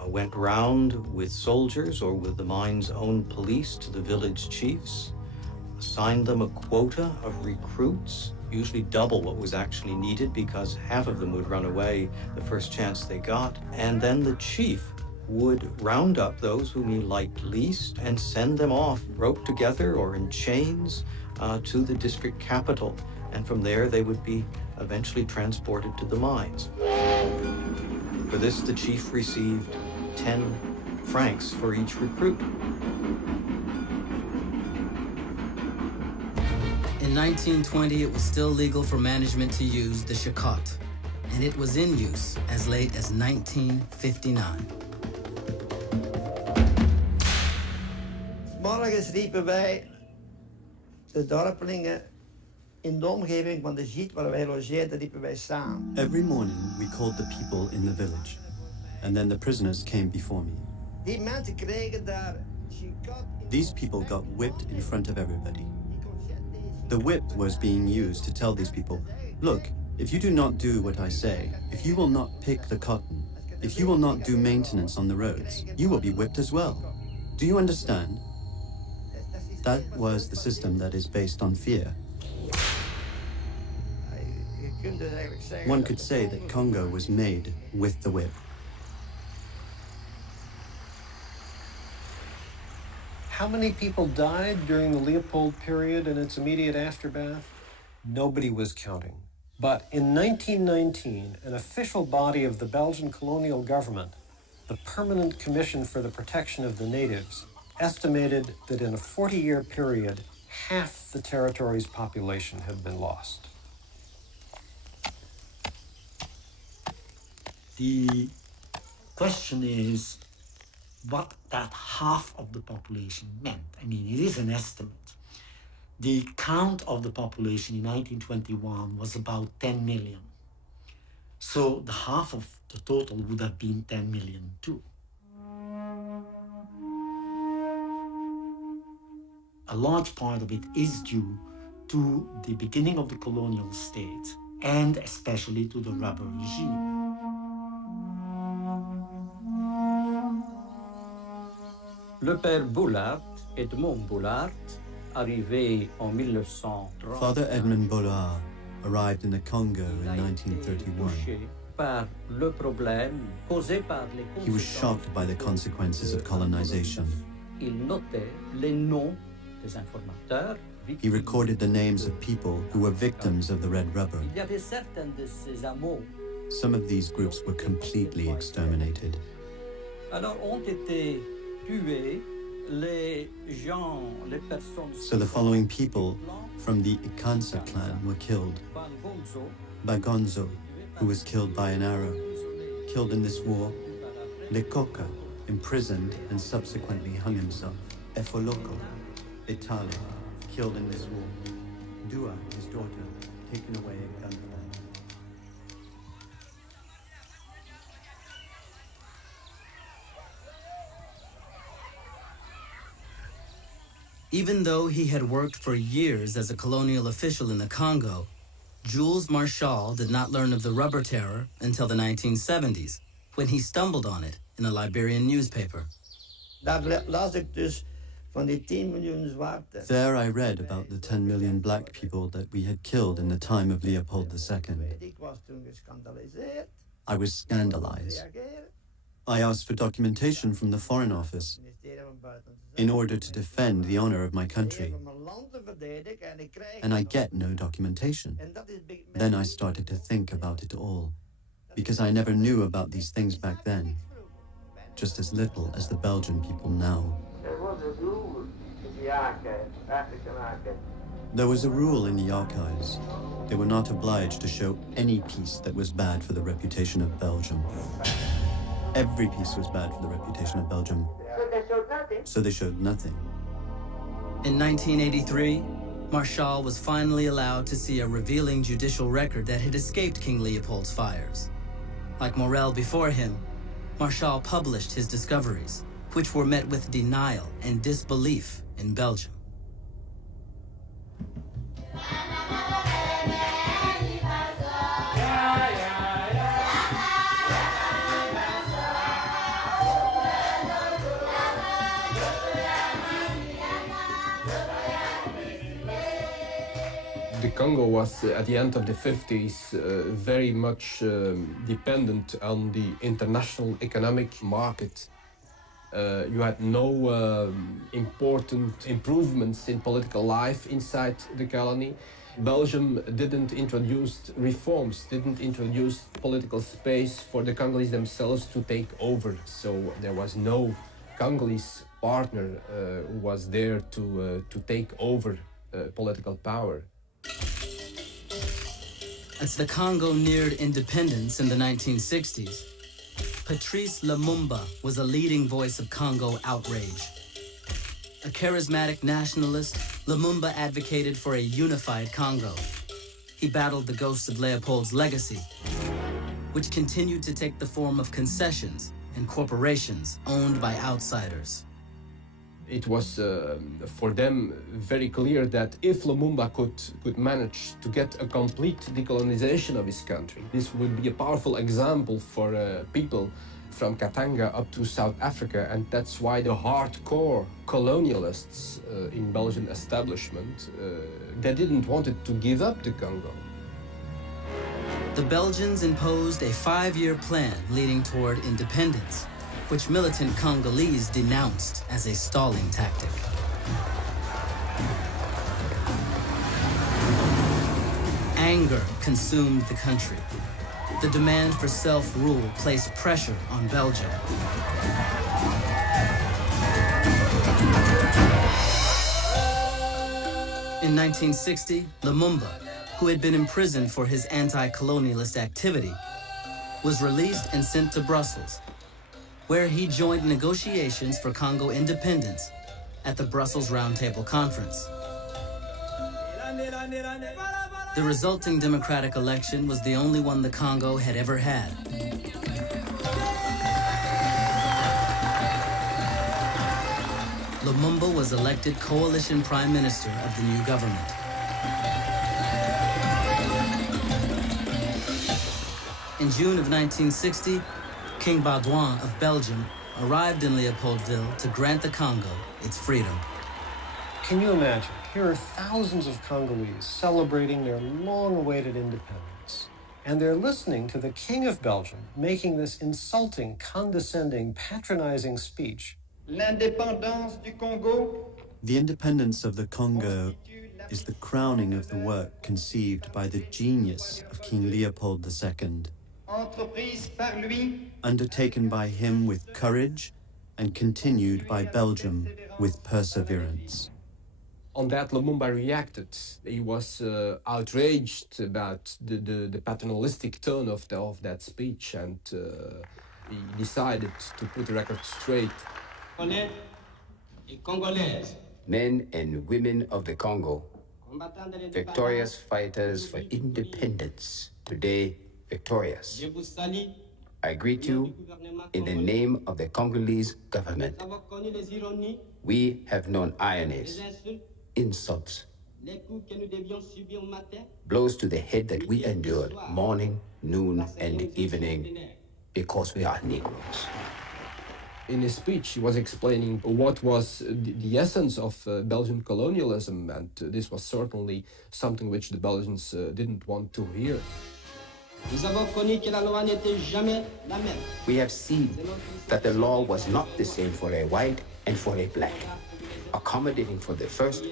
went round with soldiers or with the mine's own police to the village chiefs, assigned them a quota of recruits, usually double what was actually needed because half of them would run away the first chance they got, and then the chief would round up those whom he liked least and send them off, roped together or in chains, to the district capital. And from there, they would be eventually transported to the mines. For this, the chief received 10 francs for each recruit. In 1920, it was still legal for management to use the shakot, and it was in use as late as 1959. Morgens riepen wij de dorpelingen in de omgeving van de giet waar wij logeerden, riepen wij samen. Every morning we called the people in the village, and then the prisoners came before me. Die mensen kregen daar These people got whipped in front of everybody. The whip was being used to tell these people, look, if you do not do what I say, if you will not pick the cotton, if you will not do maintenance on the roads, you will be whipped as well. Do you understand? That was the system that is based on fear. One could say that Congo was made with the whip. How many people died during the Leopold period and its immediate aftermath? Nobody was counting. But in 1919, an official body of the Belgian colonial government, the Permanent Commission for the Protection of the Natives, estimated that in a 40-year period, half the territory's population had been lost. The question is what that half of the population meant. I mean, it is an estimate. The count of the population in 1921 was about 10 million. So the half of the total would have been 10 million too. A large part of it is due to the beginning of the colonial state and especially to the rubber regime. Le père Boulard, Edmond Boulard, arrivé en 1930. Father Edmond Boulard arrived in the Congo in 1931. Par le problème causé par les He was shocked by the consequences of colonization. Il notait les noms des informateurs He recorded the names of people who were victims of the red rubber. Il y avait certains de ces hameaux. Some of these groups were completely exterminated. Alors ont été tués les gens, les personnes. So the following people from the Ikansa clan were killed. Bagonzo, who was killed by an arrow. Killed in this war. Lecoca, imprisoned and subsequently hung himself. Efoloco, Itali, killed in this war. Dua, his daughter, taken away at gunpoint. Even though he had worked for years as a colonial official in the Congo, Jules Marchal did not learn of the rubber terror until the 1970s, when he stumbled on it in a Liberian newspaper. There I read about the 10 million black people that we had killed in the time of Leopold II. I was scandalized. I asked for documentation from the Foreign Office in order to defend the honor of my country. And I get no documentation. Then I started to think about it all, because I never knew about these things back then, just as little as the Belgian people now. There was a rule in the archives. They were not obliged to show any piece that was bad for the reputation of Belgium. Every piece was bad for the reputation of Belgium. So they showed nothing. In 1983, Marchal was finally allowed to see a revealing judicial record that had escaped King Leopold's fires. Like Morel before him, Marchal published his discoveries, which were met with denial and disbelief in Belgium. The Congo was, at the end of the 50s, very much dependent on the international economic market. You had no important improvements in political life inside the colony. Belgium didn't introduce reforms, didn't introduce political space for the Congolese themselves to take over. So there was no Congolese partner who was there to take over political power. As the Congo neared independence in the 1960s, Patrice Lumumba was a leading voice of Congo outrage. A charismatic nationalist, Lumumba advocated for a unified Congo. He battled the ghosts of Leopold's legacy, which continued to take the form of concessions and corporations owned by outsiders. It was for them very clear that if Lumumba could manage to get a complete decolonization of his country, this would be a powerful example for people from Katanga up to South Africa, and that's why the hardcore colonialists in Belgian establishment, they didn't want it to give up the Congo. The Belgians imposed a 5-year plan leading toward independence, which militant Congolese denounced as a stalling tactic. Anger consumed the country. The demand for self-rule placed pressure on Belgium. In 1960, Lumumba, who had been imprisoned for his anti-colonialist activity, was released and sent to Brussels, where he joined negotiations for Congo independence at the Brussels Roundtable Conference. The resulting democratic election was the only one the Congo had ever had. Lumumba was elected coalition prime minister of the new government. In June of 1960, King Baudouin of Belgium arrived in Leopoldville to grant the Congo its freedom. Can you imagine? Here are thousands of Congolese celebrating their long-awaited independence, and they're listening to the King of Belgium making this insulting, condescending, patronizing speech. The independence of the Congo is the crowning of the work conceived by the genius of King Leopold II, undertaken by him with courage and continued by Belgium with perseverance. On that, Lumumba reacted. He was outraged about the paternalistic tone of that speech, and he decided to put the record straight. Men and women of the Congo, victorious fighters for independence, today victorious. I greet you in the name of the Congolese government. We have known ironies, insults, blows to the head that we endured morning, noon, and evening because we are Negroes. In his speech, he was explaining what was the essence of Belgian colonialism, and this was certainly something which the Belgians didn't want to hear. We have seen that the law was not the same for a white and for a black, accommodating for the first,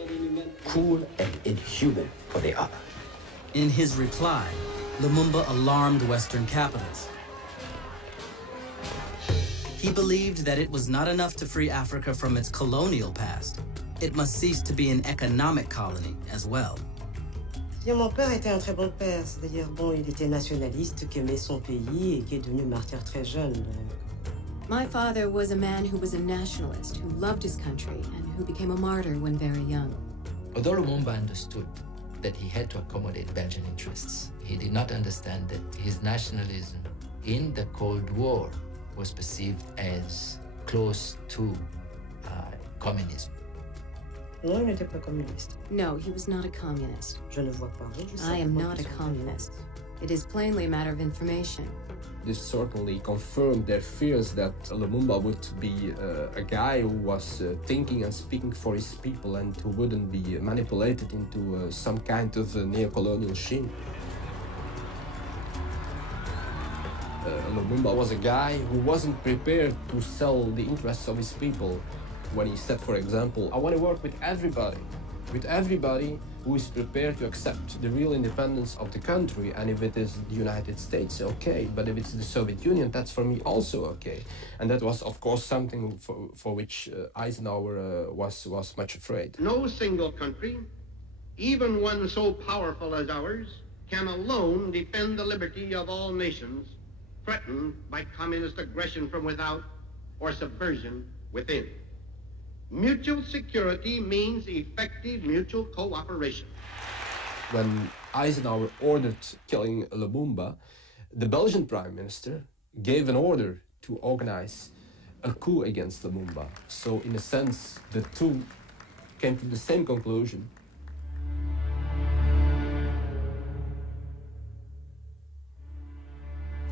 cruel and inhuman for the other. In his reply, Lumumba alarmed Western capitals. He believed that it was not enough to free Africa from its colonial past. It must cease to be an economic colony as well. Mon père était un très bon père, c'est-à-dire bon, il était nationaliste, qui aimait son pays et qui est devenu martyr très jeune. My father was a man who was a nationalist, who loved his country, and who became a martyr when very young. Although Lumumba understood that he had to accommodate Belgian interests, he did not understand that his nationalism in the Cold War was perceived as close to communism. Non, il n'était pas communiste. No, he was not a communist. Je ne vois pas. I am not a communist. It is plainly a matter of information. This certainly confirmed their fears that Lumumba would be a guy who was thinking and speaking for his people and who wouldn't be manipulated into some kind of neo-colonial scheme. Lumumba was a guy who wasn't prepared to sell the interests of his people. When he said, for example, I want to work with everybody who is prepared to accept the real independence of the country, and if it is the United States, okay, but if it's the Soviet Union, that's for me also okay. And that was, of course, something for which Eisenhower was much afraid. No single country, even one so powerful as ours, can alone defend the liberty of all nations threatened by communist aggression from without or subversion within. Mutual security means effective mutual cooperation. When Eisenhower ordered killing Lumumba, the Belgian Prime Minister gave an order to organize a coup against Lumumba. So in a sense, the two came to the same conclusion.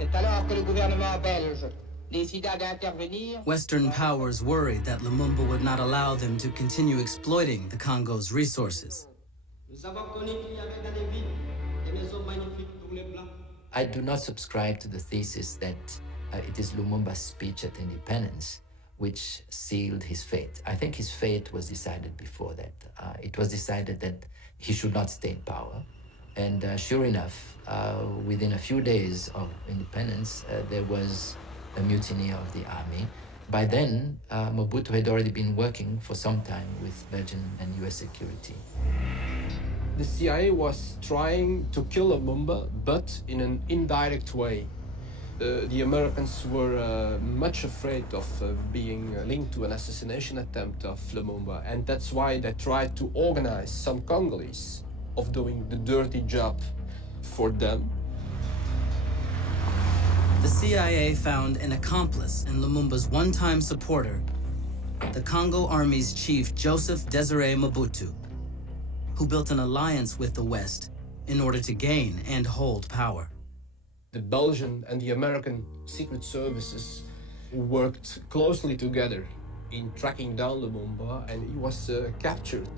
C'est alors que le gouvernement belge décida d'intervenir. Western powers worried that Lumumba would not allow them to continue exploiting the Congo's resources. I do not subscribe to the thesis that it is Lumumba's speech at independence which sealed his fate. I think his fate was decided before that. It was decided that he should not stay in power. And sure enough, within a few days of independence, there was a mutiny of the army. By then, Mobutu had already been working for some time with Belgian and US security. The CIA was trying to kill Lumumba, but in an indirect way. The Americans were much afraid of being linked to an assassination attempt of Lumumba, and that's why they tried to organize some Congolese of doing the dirty job for them. The CIA found an accomplice in Lumumba's one-time supporter, the Congo Army's chief Joseph Desiré Mobutu, who built an alliance with the West in order to gain and hold power. The Belgian and the American secret services worked closely together in tracking down Lumumba, and he was captured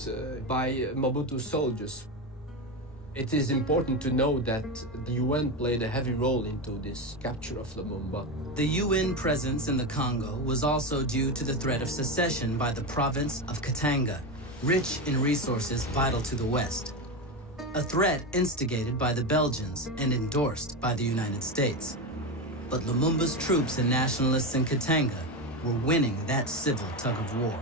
by Mobutu soldiers. It is important to know that the UN played a heavy role into this capture of Lumumba. The UN presence in the Congo was also due to the threat of secession by the province of Katanga, rich in resources vital to the West. A threat instigated by the Belgians and endorsed by the United States. But Lumumba's troops and nationalists in Katanga were winning that civil tug of war.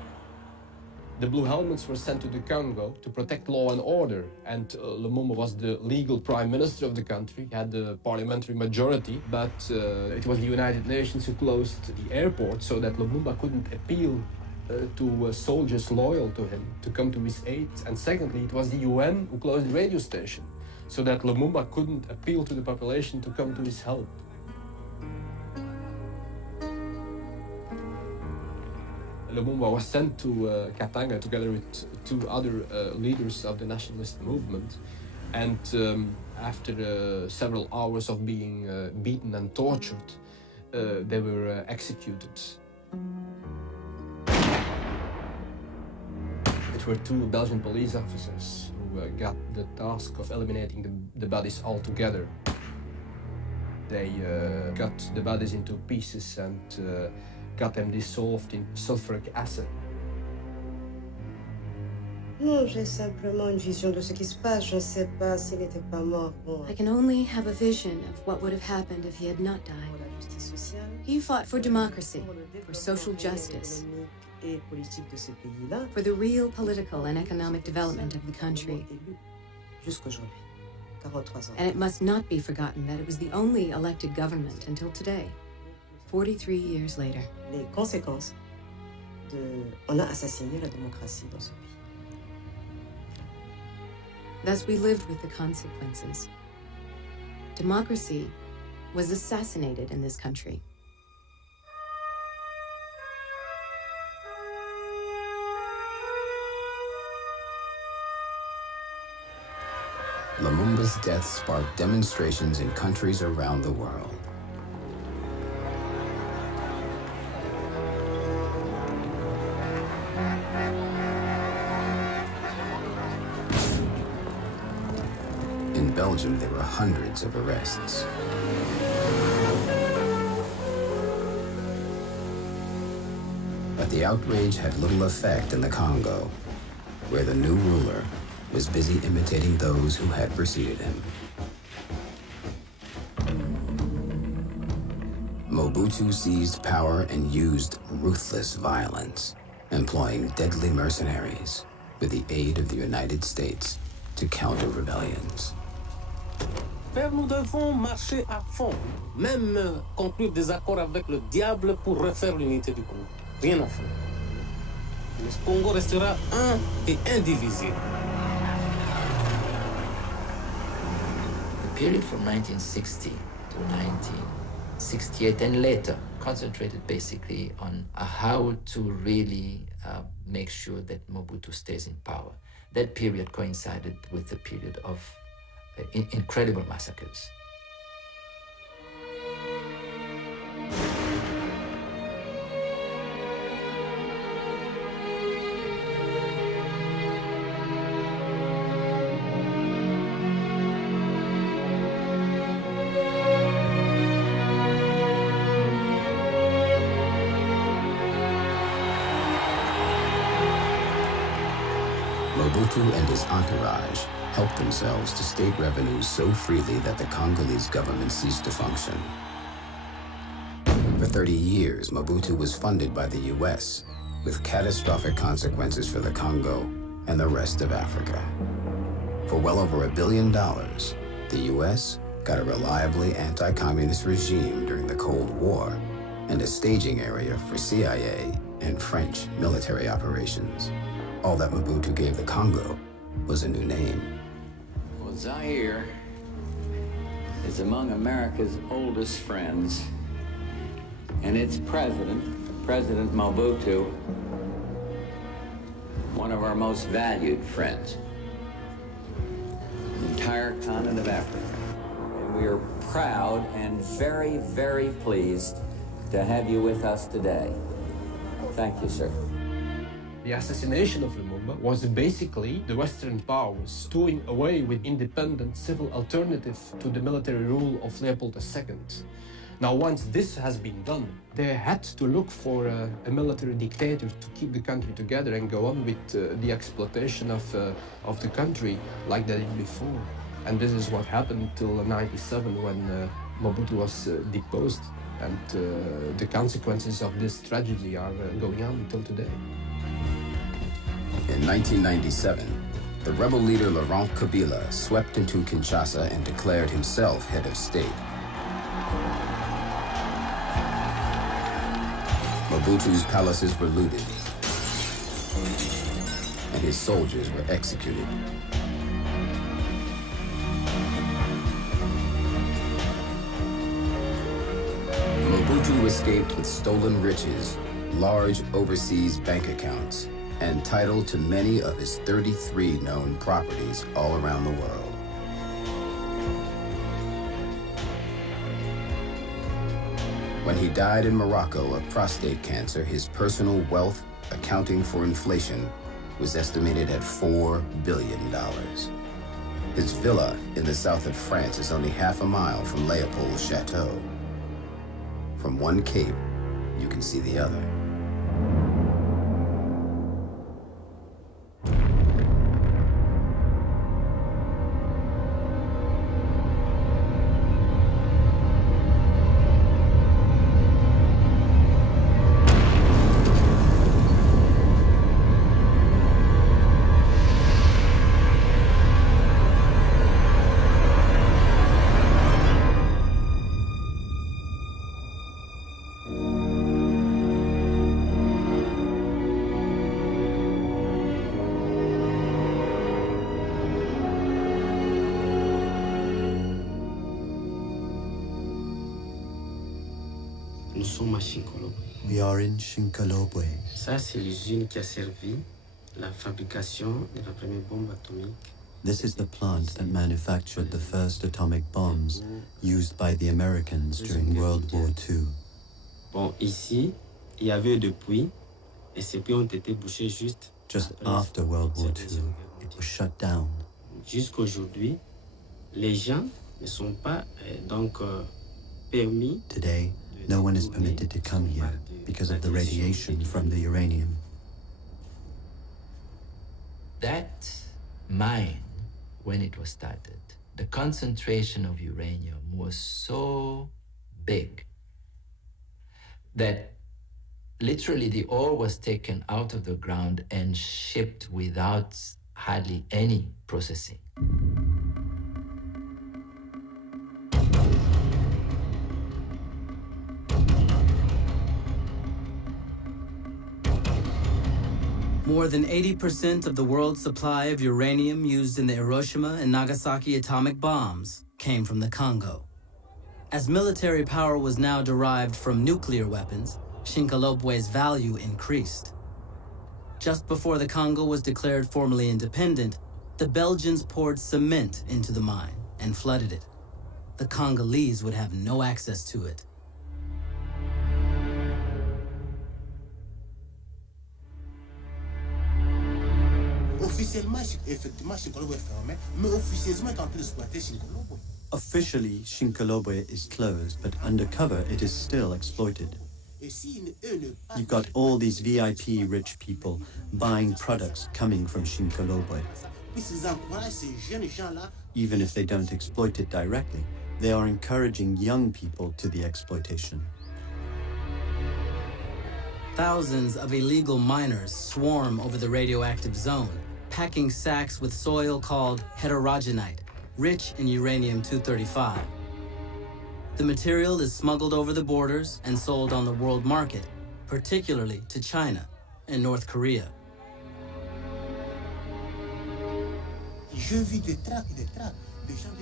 The Blue Helmets were sent to the Congo to protect law and order, and Lumumba was the legal prime minister of the country, he had the parliamentary majority, but it was the United Nations who closed the airport so that Lumumba couldn't appeal to soldiers loyal to him to come to his aid. And secondly, it was the UN who closed the radio station so that Lumumba couldn't appeal to the population to come to his help. Lumumba was sent to Katanga together with two other leaders of the nationalist movement, and after several hours of being beaten and tortured, they were executed. It were two Belgian police officers who got the task of eliminating the bodies altogether. They cut the bodies into pieces and got them dissolved in sulfuric acid. Non, j'ai simplement une vision de ce qui se passe. Je ne sais pas s'il n'était pas mort. Bon. I can only have a vision of what would have happened if he had not died. He fought for democracy, for social justice, for the real political and economic development of the country. And it must not be forgotten that it was the only elected government until today, 43 years later. Les conséquences on a assassiné la démocratie dans ce pays. Thus we lived with the consequences. Democracy was assassinated in this country. Lumumba's death sparked demonstrations in countries around the world. In Belgium, there were hundreds of arrests. But the outrage had little effect in the Congo, where the new ruler was busy imitating those who had preceded him. Mobutu seized power and used ruthless violence, employing deadly mercenaries with the aid of the United States to counter rebellions. Nous devons marcher à fond, même conclure des accords avec le diable pour refaire l'unité du Congo. Rien à faire. Le Congo restera un et indivisible. The period from 1960 to 1968 and later concentrated basically on how to really make sure that Mobutu stays in power. That period coincided with the period of incredible massacres. Mobutu and his entourage helped themselves to state revenues so freely that the Congolese government ceased to function. For 30 years, Mobutu was funded by the US, with catastrophic consequences for the Congo and the rest of Africa. For well over $1 billion, the US got a reliably anti-communist regime during the Cold War and a staging area for CIA and French military operations. All that Mobutu gave the Congo was a new name. Well, Zaire is among America's oldest friends, and its president, President Mobutu, one of our most valued friends. The entire continent of Africa. And we are proud and very, very pleased to have you with us today. Thank you, sir. The assassination of Lumumba was basically the Western powers doing away with independent civil alternative to the military rule of Leopold II. Now, once this has been done, they had to look for a military dictator to keep the country together and go on with the exploitation of the country like they did before. And this is what happened till '97 when Mobutu was deposed. And the consequences of this tragedy are going on until today. In 1997, the rebel leader Laurent Kabila swept into Kinshasa and declared himself head of state. Mobutu's palaces were looted, and his soldiers were executed. Mobutu escaped with stolen riches, large overseas bank accounts, and title to many of his 33 known properties all around the world. When he died in Morocco of prostate cancer, his personal wealth, accounting for inflation, was estimated at $4 billion. His villa in the south of France is only half a mile from Leopold's chateau. From one cape, you can see the other. Nous sommes à Shinkolobwe. We are in Shinkolobwe. Ça, c'est l'usine qui a servi la fabrication de la première bombe atomique. This is the plant that manufactured the first atomic bombs used by the Americans during World War II. Bon, ici, il y avait deux puits, et ces puits ont été bouchés juste after World War II. It was shut down. Jusqu'aujourd'hui, les gens ne sont pas permis. Today, no one is permitted to come here because of the radiation from the uranium. That mine, when it was started, the concentration of uranium was so big that literally the ore was taken out of the ground and shipped without hardly any processing. More than 80% of the world's supply of uranium used in the Hiroshima and Nagasaki atomic bombs came from the Congo. As military power was now derived from nuclear weapons, Shinkolobwe's value increased. Just before the Congo was declared formally independent, the Belgians poured cement into the mine and flooded it. The Congolese would have no access to it. Officiellement, effectivement, Shinkolobwe est fermé, mais officieusement, est en train d'exploiter Shinkolobwe. Officially, Shinkolobwe is closed, but undercover it is still exploited. You've got all these VIP rich people buying products coming from Shinkolobwe. Even if they don't exploit it directly, they are encouraging young people to the exploitation. Thousands of illegal miners swarm over the radioactive zone, packing sacks with soil called heterogenite, rich in uranium-235. The material is smuggled over the borders and sold on the world market, particularly to China and North Korea.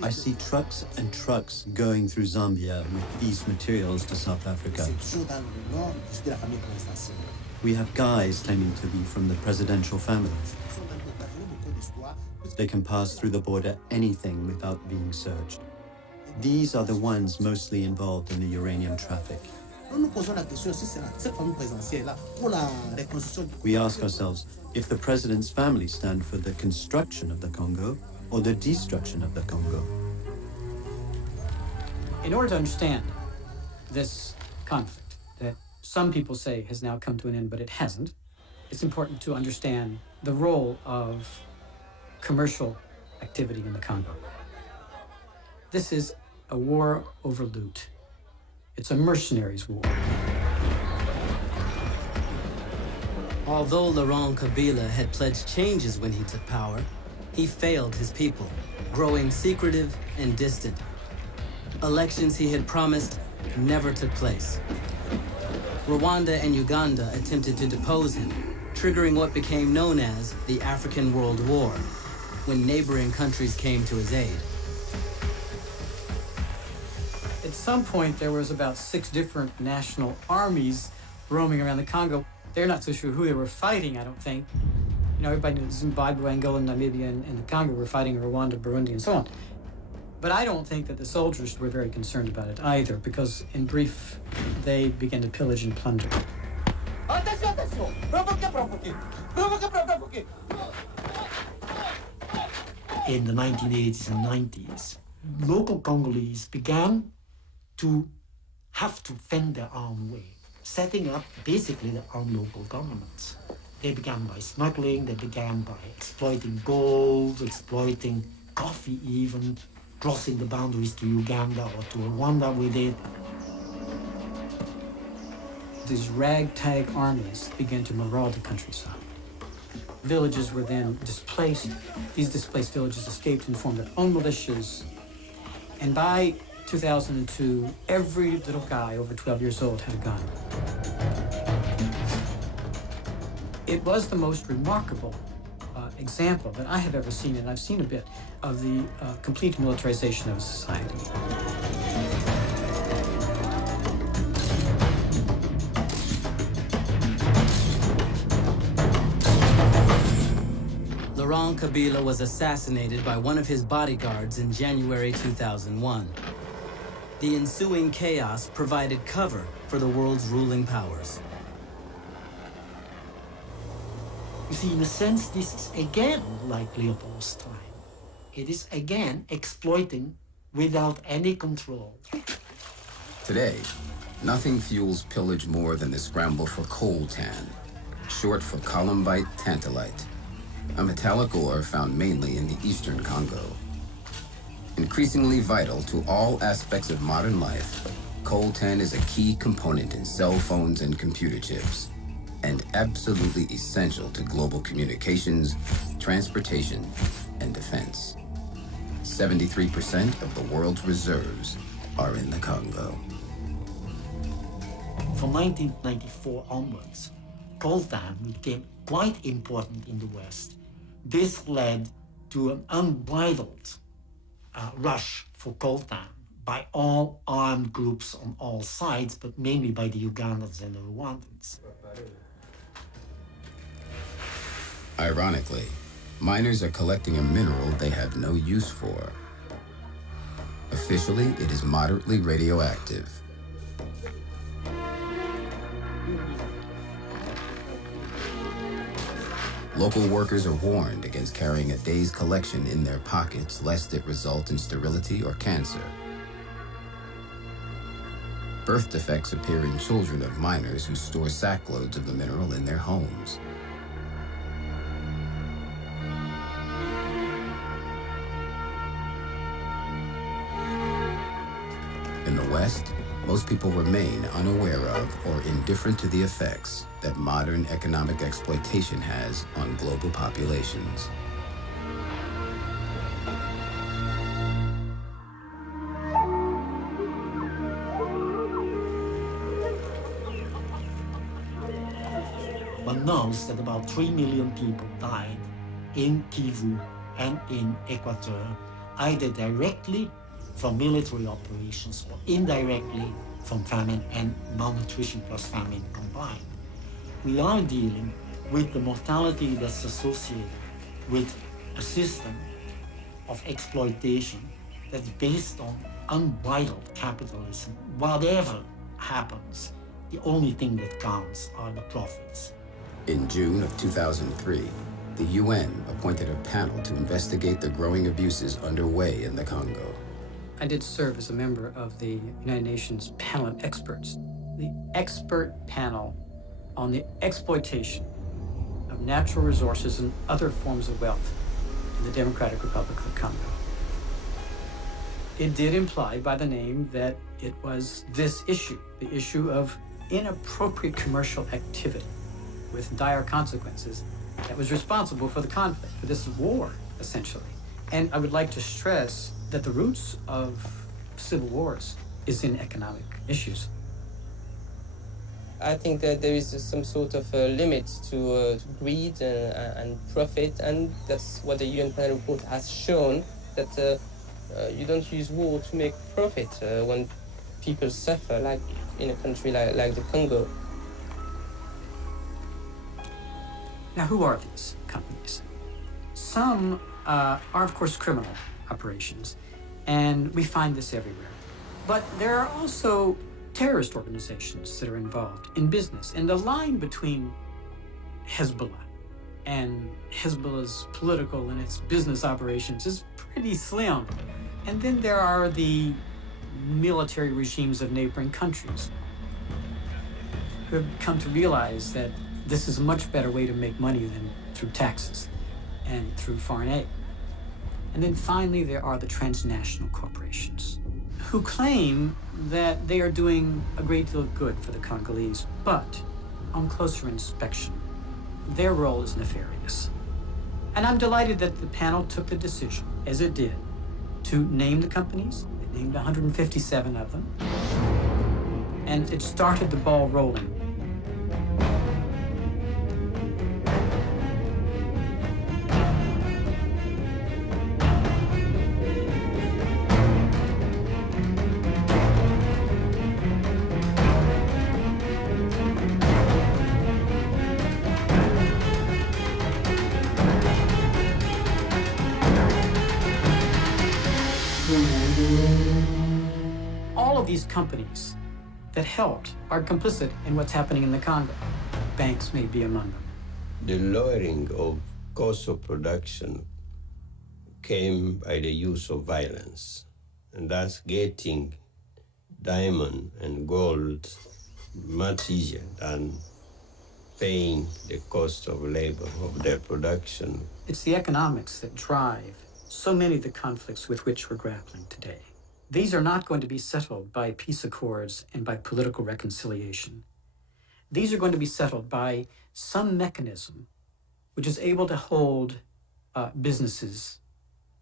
I see trucks and trucks going through Zambia with these materials to South Africa. We have guys claiming to be from the presidential family. They can pass through the border anything without being searched. These are the ones mostly involved in the uranium traffic. We ask ourselves if the president's family stand for the construction of the Congo or the destruction of the Congo. In order to understand this conflict that some people say has now come to an end, but it hasn't, it's important to understand the role of commercial activity in the Congo. This is a war over loot. It's a mercenaries' war. Although Laurent Kabila had pledged changes when he took power, he failed his people, growing secretive and distant. Elections he had promised never took place. Rwanda and Uganda attempted to depose him, triggering what became known as the African World War, when neighboring countries came to his aid. At some point, there was about 6 different national armies roaming around the Congo. They're not so sure who they were fighting, I don't think. You know, everybody knew Zimbabwe, Angola, Namibia, and the Congo were fighting Rwanda, Burundi, and so on. But I don't think that the soldiers were very concerned about it either, because in brief, they began to pillage and plunder. Attention, attention! Provoquez, provoquez! Provoquez, provoquez! In the 1980s and 90s, local Congolese began to have to fend their own way, setting up basically their own local governments. They began by smuggling, they began by exploiting gold, exploiting coffee even, crossing the boundaries to Uganda or to Rwanda with it. These ragtag armies began to maraud the countryside. Villages were then displaced. These displaced villages escaped and formed their own militias. And by 2002, every little guy over 12 years old had a gun. It was the most remarkable example that I have ever seen, and I've seen a bit, of the complete militarization of a society. Laurent Kabila was assassinated by one of his bodyguards in January 2001. The ensuing chaos provided cover for the world's ruling powers. You see, in a sense, this is again like Leopold's time. It is again exploiting without any control. Today, nothing fuels pillage more than the scramble for coltan, short for columbite tantalite, a metallic ore found mainly in the eastern Congo. Increasingly vital to all aspects of modern life, coltan is a key component in cell phones and computer chips, and absolutely essential to global communications, transportation, and defense. 73% of the world's reserves are in the Congo. From 1994 onwards, coltan became quite important in the West. This led to an unbridled rush for coltan by all armed groups on all sides, but mainly by the Ugandans and the Rwandans. Ironically, miners are collecting a mineral they have no use for. Officially, it is moderately radioactive. Local workers are warned against carrying a day's collection in their pockets lest it result in sterility or cancer. Birth defects appear in children of miners who store sackloads of the mineral in their homes. In the West, most people remain unaware of or indifferent to the effects that modern economic exploitation has on global populations. One knows that about 3 million people died in Kivu and in Equateur, either directly from military operations or indirectly from famine and malnutrition plus famine combined. We are dealing with the mortality that's associated with a system of exploitation that's based on unbridled capitalism. Whatever happens, the only thing that counts are the profits. In June of 2003, the UN appointed a panel to investigate the growing abuses underway in the Congo. I did serve as a member of the United Nations panel of experts, the expert panel on the exploitation of natural resources and other forms of wealth in the Democratic Republic of the Congo. It did imply by the name that it was this issue, the issue of inappropriate commercial activity with dire consequences, that was responsible for the conflict, for this war, essentially. And I would like to stress that the roots of civil wars is in economic issues. I think that there is some sort of limit to greed and profit, and that's what the UN panel report has shown, that you don't use war to make profit when people suffer, like in a country like the Congo. Now, who are these companies? Some are, of course, criminal operations, and we find this everywhere. But there are also terrorist organizations that are involved in business, and the line between Hezbollah and Hezbollah's political and its business operations is pretty slim. And then there are the military regimes of neighboring countries who have come to realize that this is a much better way to make money than through taxes and through foreign aid. And then finally, there are the transnational corporations who claim that they are doing a great deal of good for the Congolese, but on closer inspection, their role is nefarious. And I'm delighted that the panel took the decision, as it did, to name the companies. It named 157 of them, and it started the ball rolling. All of these companies that helped are complicit in what's happening in the Congo. Banks may be among them. The lowering of cost of production came by the use of violence, and thus getting diamond and gold much easier than paying the cost of labor of their production. It's the economics that drive so many of the conflicts with which we're grappling today. These are not going to be settled by peace accords and by political reconciliation. These are going to be settled by some mechanism which is able to hold businesses,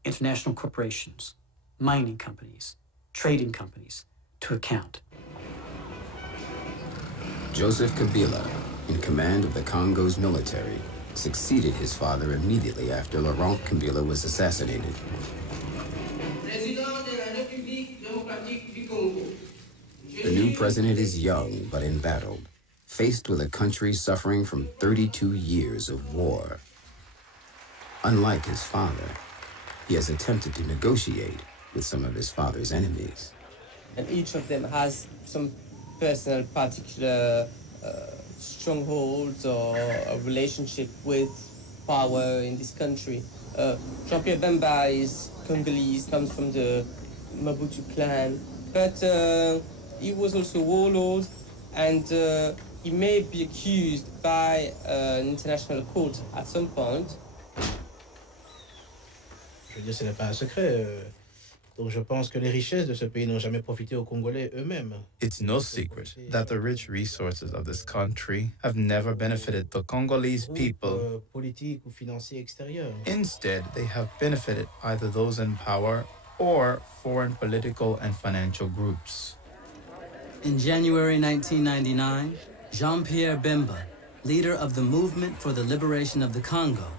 international corporations, mining companies, trading companies to account. Joseph Kabila, in command of the Congo's military, succeeded his father immediately after Laurent Kabila was assassinated. The new president is young but embattled, faced with a country suffering from 32 years of war. Unlike his father, he has attempted to negotiate with some of his father's enemies. And each of them has some personal, particular strongholds or a relationship with power in this country. Jean-Pierre Bemba is Congolese, comes from the Mobutu clan, but he was also a warlord, and he may be accused by an international court at some point. Je veux dire, ce n'est pas un secret. Donc je pense que les richesses de ce pays n'ont jamais profité aux Congolais eux-mêmes. It's no secret that the rich resources of this country have never benefited the Congolese people. Politique ou financier extérieur. Instead, they have benefited either those in power or foreign political and financial groups. In January 1999, Jean-Pierre Bemba, leader of the Movement for the Liberation of the Congo,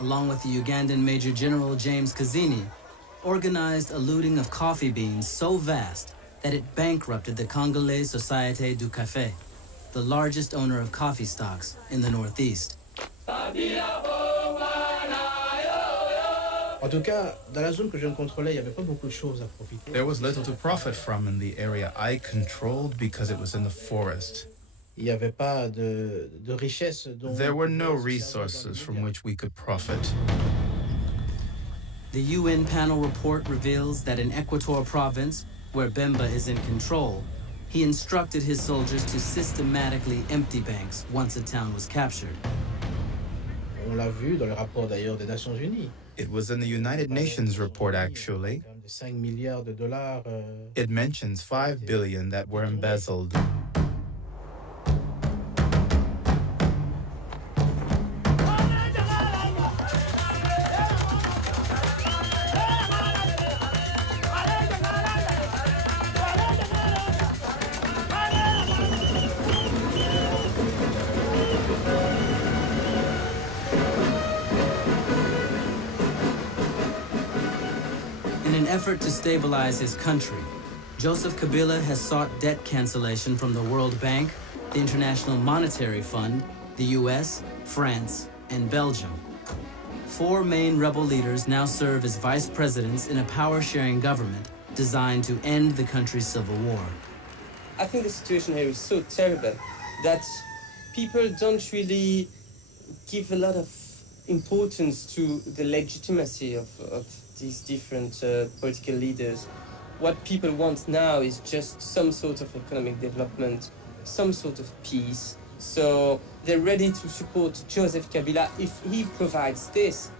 along with the Ugandan Major General James Kazini, organized a looting of coffee beans so vast that it bankrupted the Congolais Société du Café, the largest owner of coffee stocks in the Northeast. En tout cas, dans la zone que je contrôlais, il n'y avait pas beaucoup de choses à profiter. There was little to profit from in the area I controlled because it was in the forest. Il n'y avait pas de richesse dont There were no resources from which we could profit. The UN panel report reveals that in Equator province, where Bemba is in control, he instructed his soldiers to systematically empty banks once a town was captured. On l'a vu dans le rapport d'ailleurs des Nations Unies. It was in the United Nations report, actually. It mentions $5 billion that were embezzled. In an effort to stabilize his country, Joseph Kabila has sought debt cancellation from the World Bank, the International Monetary Fund, the US, France, and Belgium. 4 main rebel leaders now serve as vice presidents in a power-sharing government designed to end the country's civil war. I think the situation here is so terrible that people don't really give a lot of importance to the legitimacy of these different political leaders. What people want now is just some sort of economic development, some sort of peace. So they're ready to support Joseph Kabila if he provides this.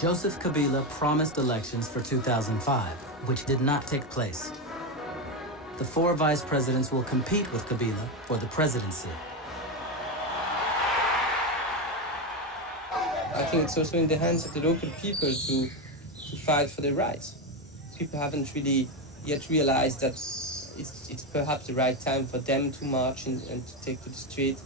Joseph Kabila promised elections for 2005, which did not take place. The 4 vice presidents will compete with Kabila for the presidency. I think it's also in the hands of the local people to fight for their rights. People haven't really yet realized that it's perhaps the right time for them to march and to take to the street.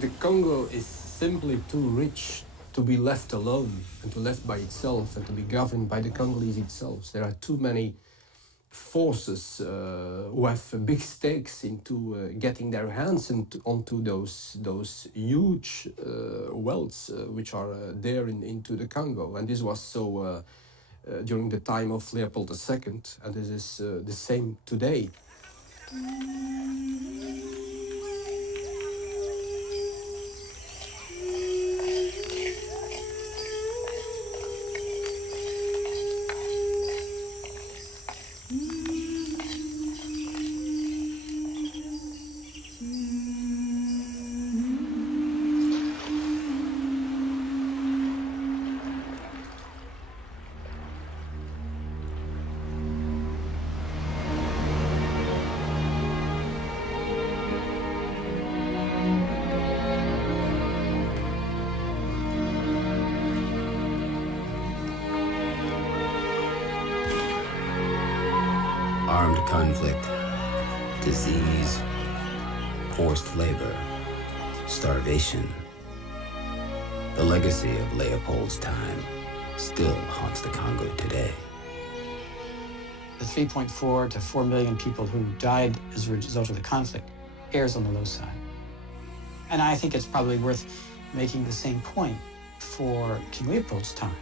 The Congo is simply too rich to be left alone and to left by itself and to be governed by the Congolese itself. There are too many forces who have big stakes into getting their hands onto those huge wealths which are there into the Congo. And this was so during the time of Leopold II, and this is the same today. Armed conflict, disease, forced labor, starvation. The legacy of Leopold's time still haunts the Congo today. The 3.4 to 4 million people who died as a result of the conflict errs on the low side. And I think it's probably worth making the same point for King Leopold's time,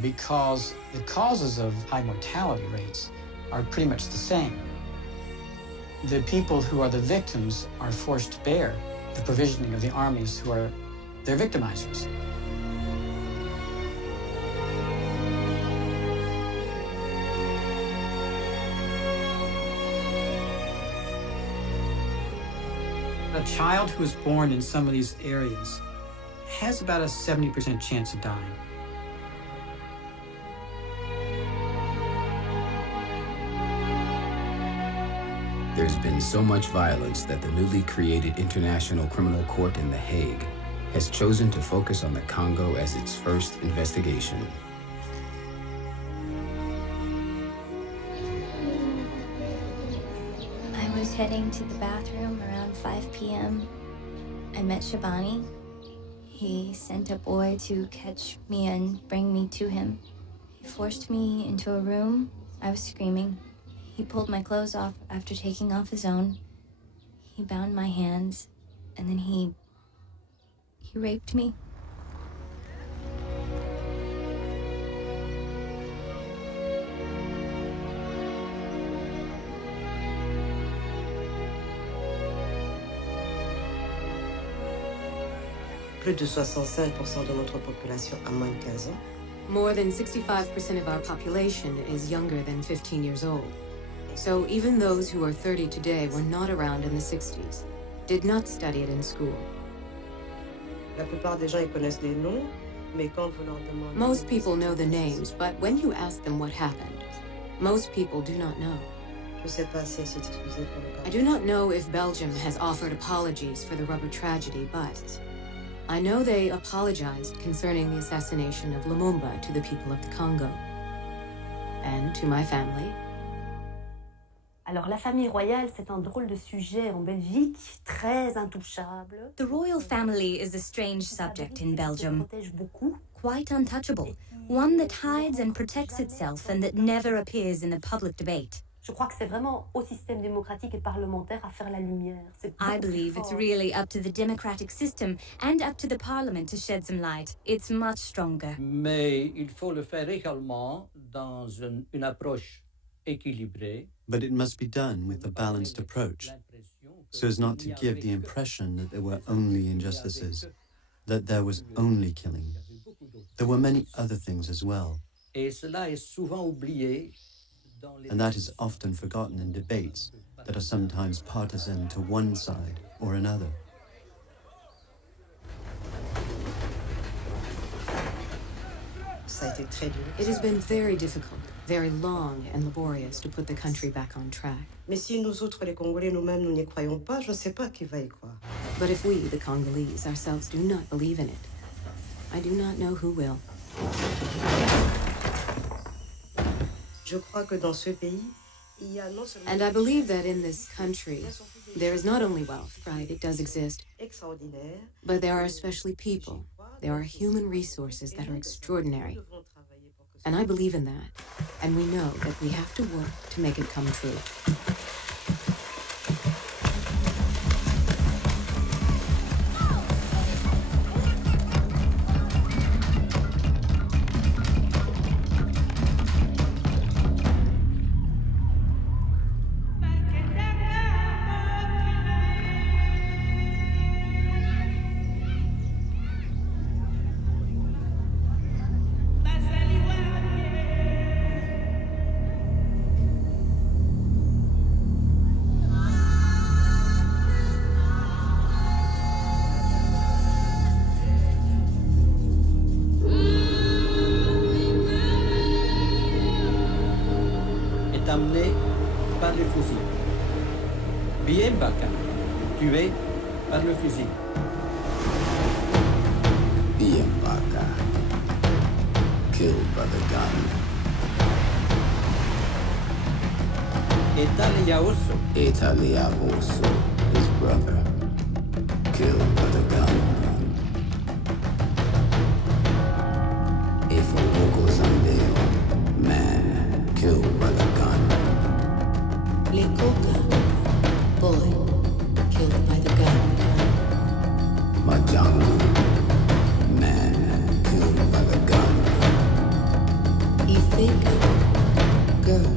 because the causes of high mortality rates are pretty much the same. The people who are the victims are forced to bear the provisioning of the armies who are their victimizers. A child who is born in some of these areas has about a 70% chance of dying. There's been so much violence that the newly created International Criminal Court in The Hague has chosen to focus on the Congo as its first investigation. I was heading to the bathroom around 5 p.m. I met Shabani. He sent a boy to catch me and bring me to him. He forced me into a room. I was screaming. He pulled my clothes off after taking off his own. He bound my hands, and then he raped me. Plus de 65% de notre population a moins de 15 ans. More than 65% of our population is younger than 15 years old. So even those who are 30 today were not around in the 60s, did not study it in school. La plupart des gens ils connaissent les noms, mais quand vous leur demandez... Most people know the names, but when you ask them what happened, most people do not know. Je sais pas si elle s'est excusée pour le cas. I do not know if Belgium has offered apologies for the rubber tragedy, but I know they apologized concerning the assassination of Lumumba to the people of the Congo and to my family. Alors, la famille royale, c'est un drôle de sujet en Belgique, très intouchable. The royal family is a strange subject in Belgium. Quite untouchable. One that hides and protects itself and that never appears in the public debate. Je crois que c'est vraiment au système démocratique et parlementaire à faire la lumière. I believe it's really up to the democratic system and up to the parliament to shed some light. It's much stronger. Mais il faut le faire également dans une approche équilibrée. But it must be done with a balanced approach, so as not to give the impression that there were only injustices, that there was only killing. There were many other things as well. Et cela est souvent oublié. And that is often forgotten in debates that are sometimes partisan to one side or another. It has been very difficult, very long and laborious to put the country back on track. Mais si nous autres, les Congolais, nous-mêmes, nous n'y croyons pas, je ne sais pas qui va y croire. But if we, the Congolese, ourselves do not believe in it, I do not know who will. Je crois que dans ce pays, il y a non seulement... And I believe that in this country, there is not only wealth, right, it does exist, extraordinaire, but there are especially people. There are human resources that are extraordinary. And I believe in that. And we know that we have to work to make it come true. Amené par le fusil. Bien Baka, tué par le fusil. Bien Baka, killed by the gun. Italiaoso, his brother, killed by the gun. Ifowoko Zambeo, man, killed by the gun. Lekoka, boy, killed by the gun. Majangu, man, killed by the gun. Ifeka, girl,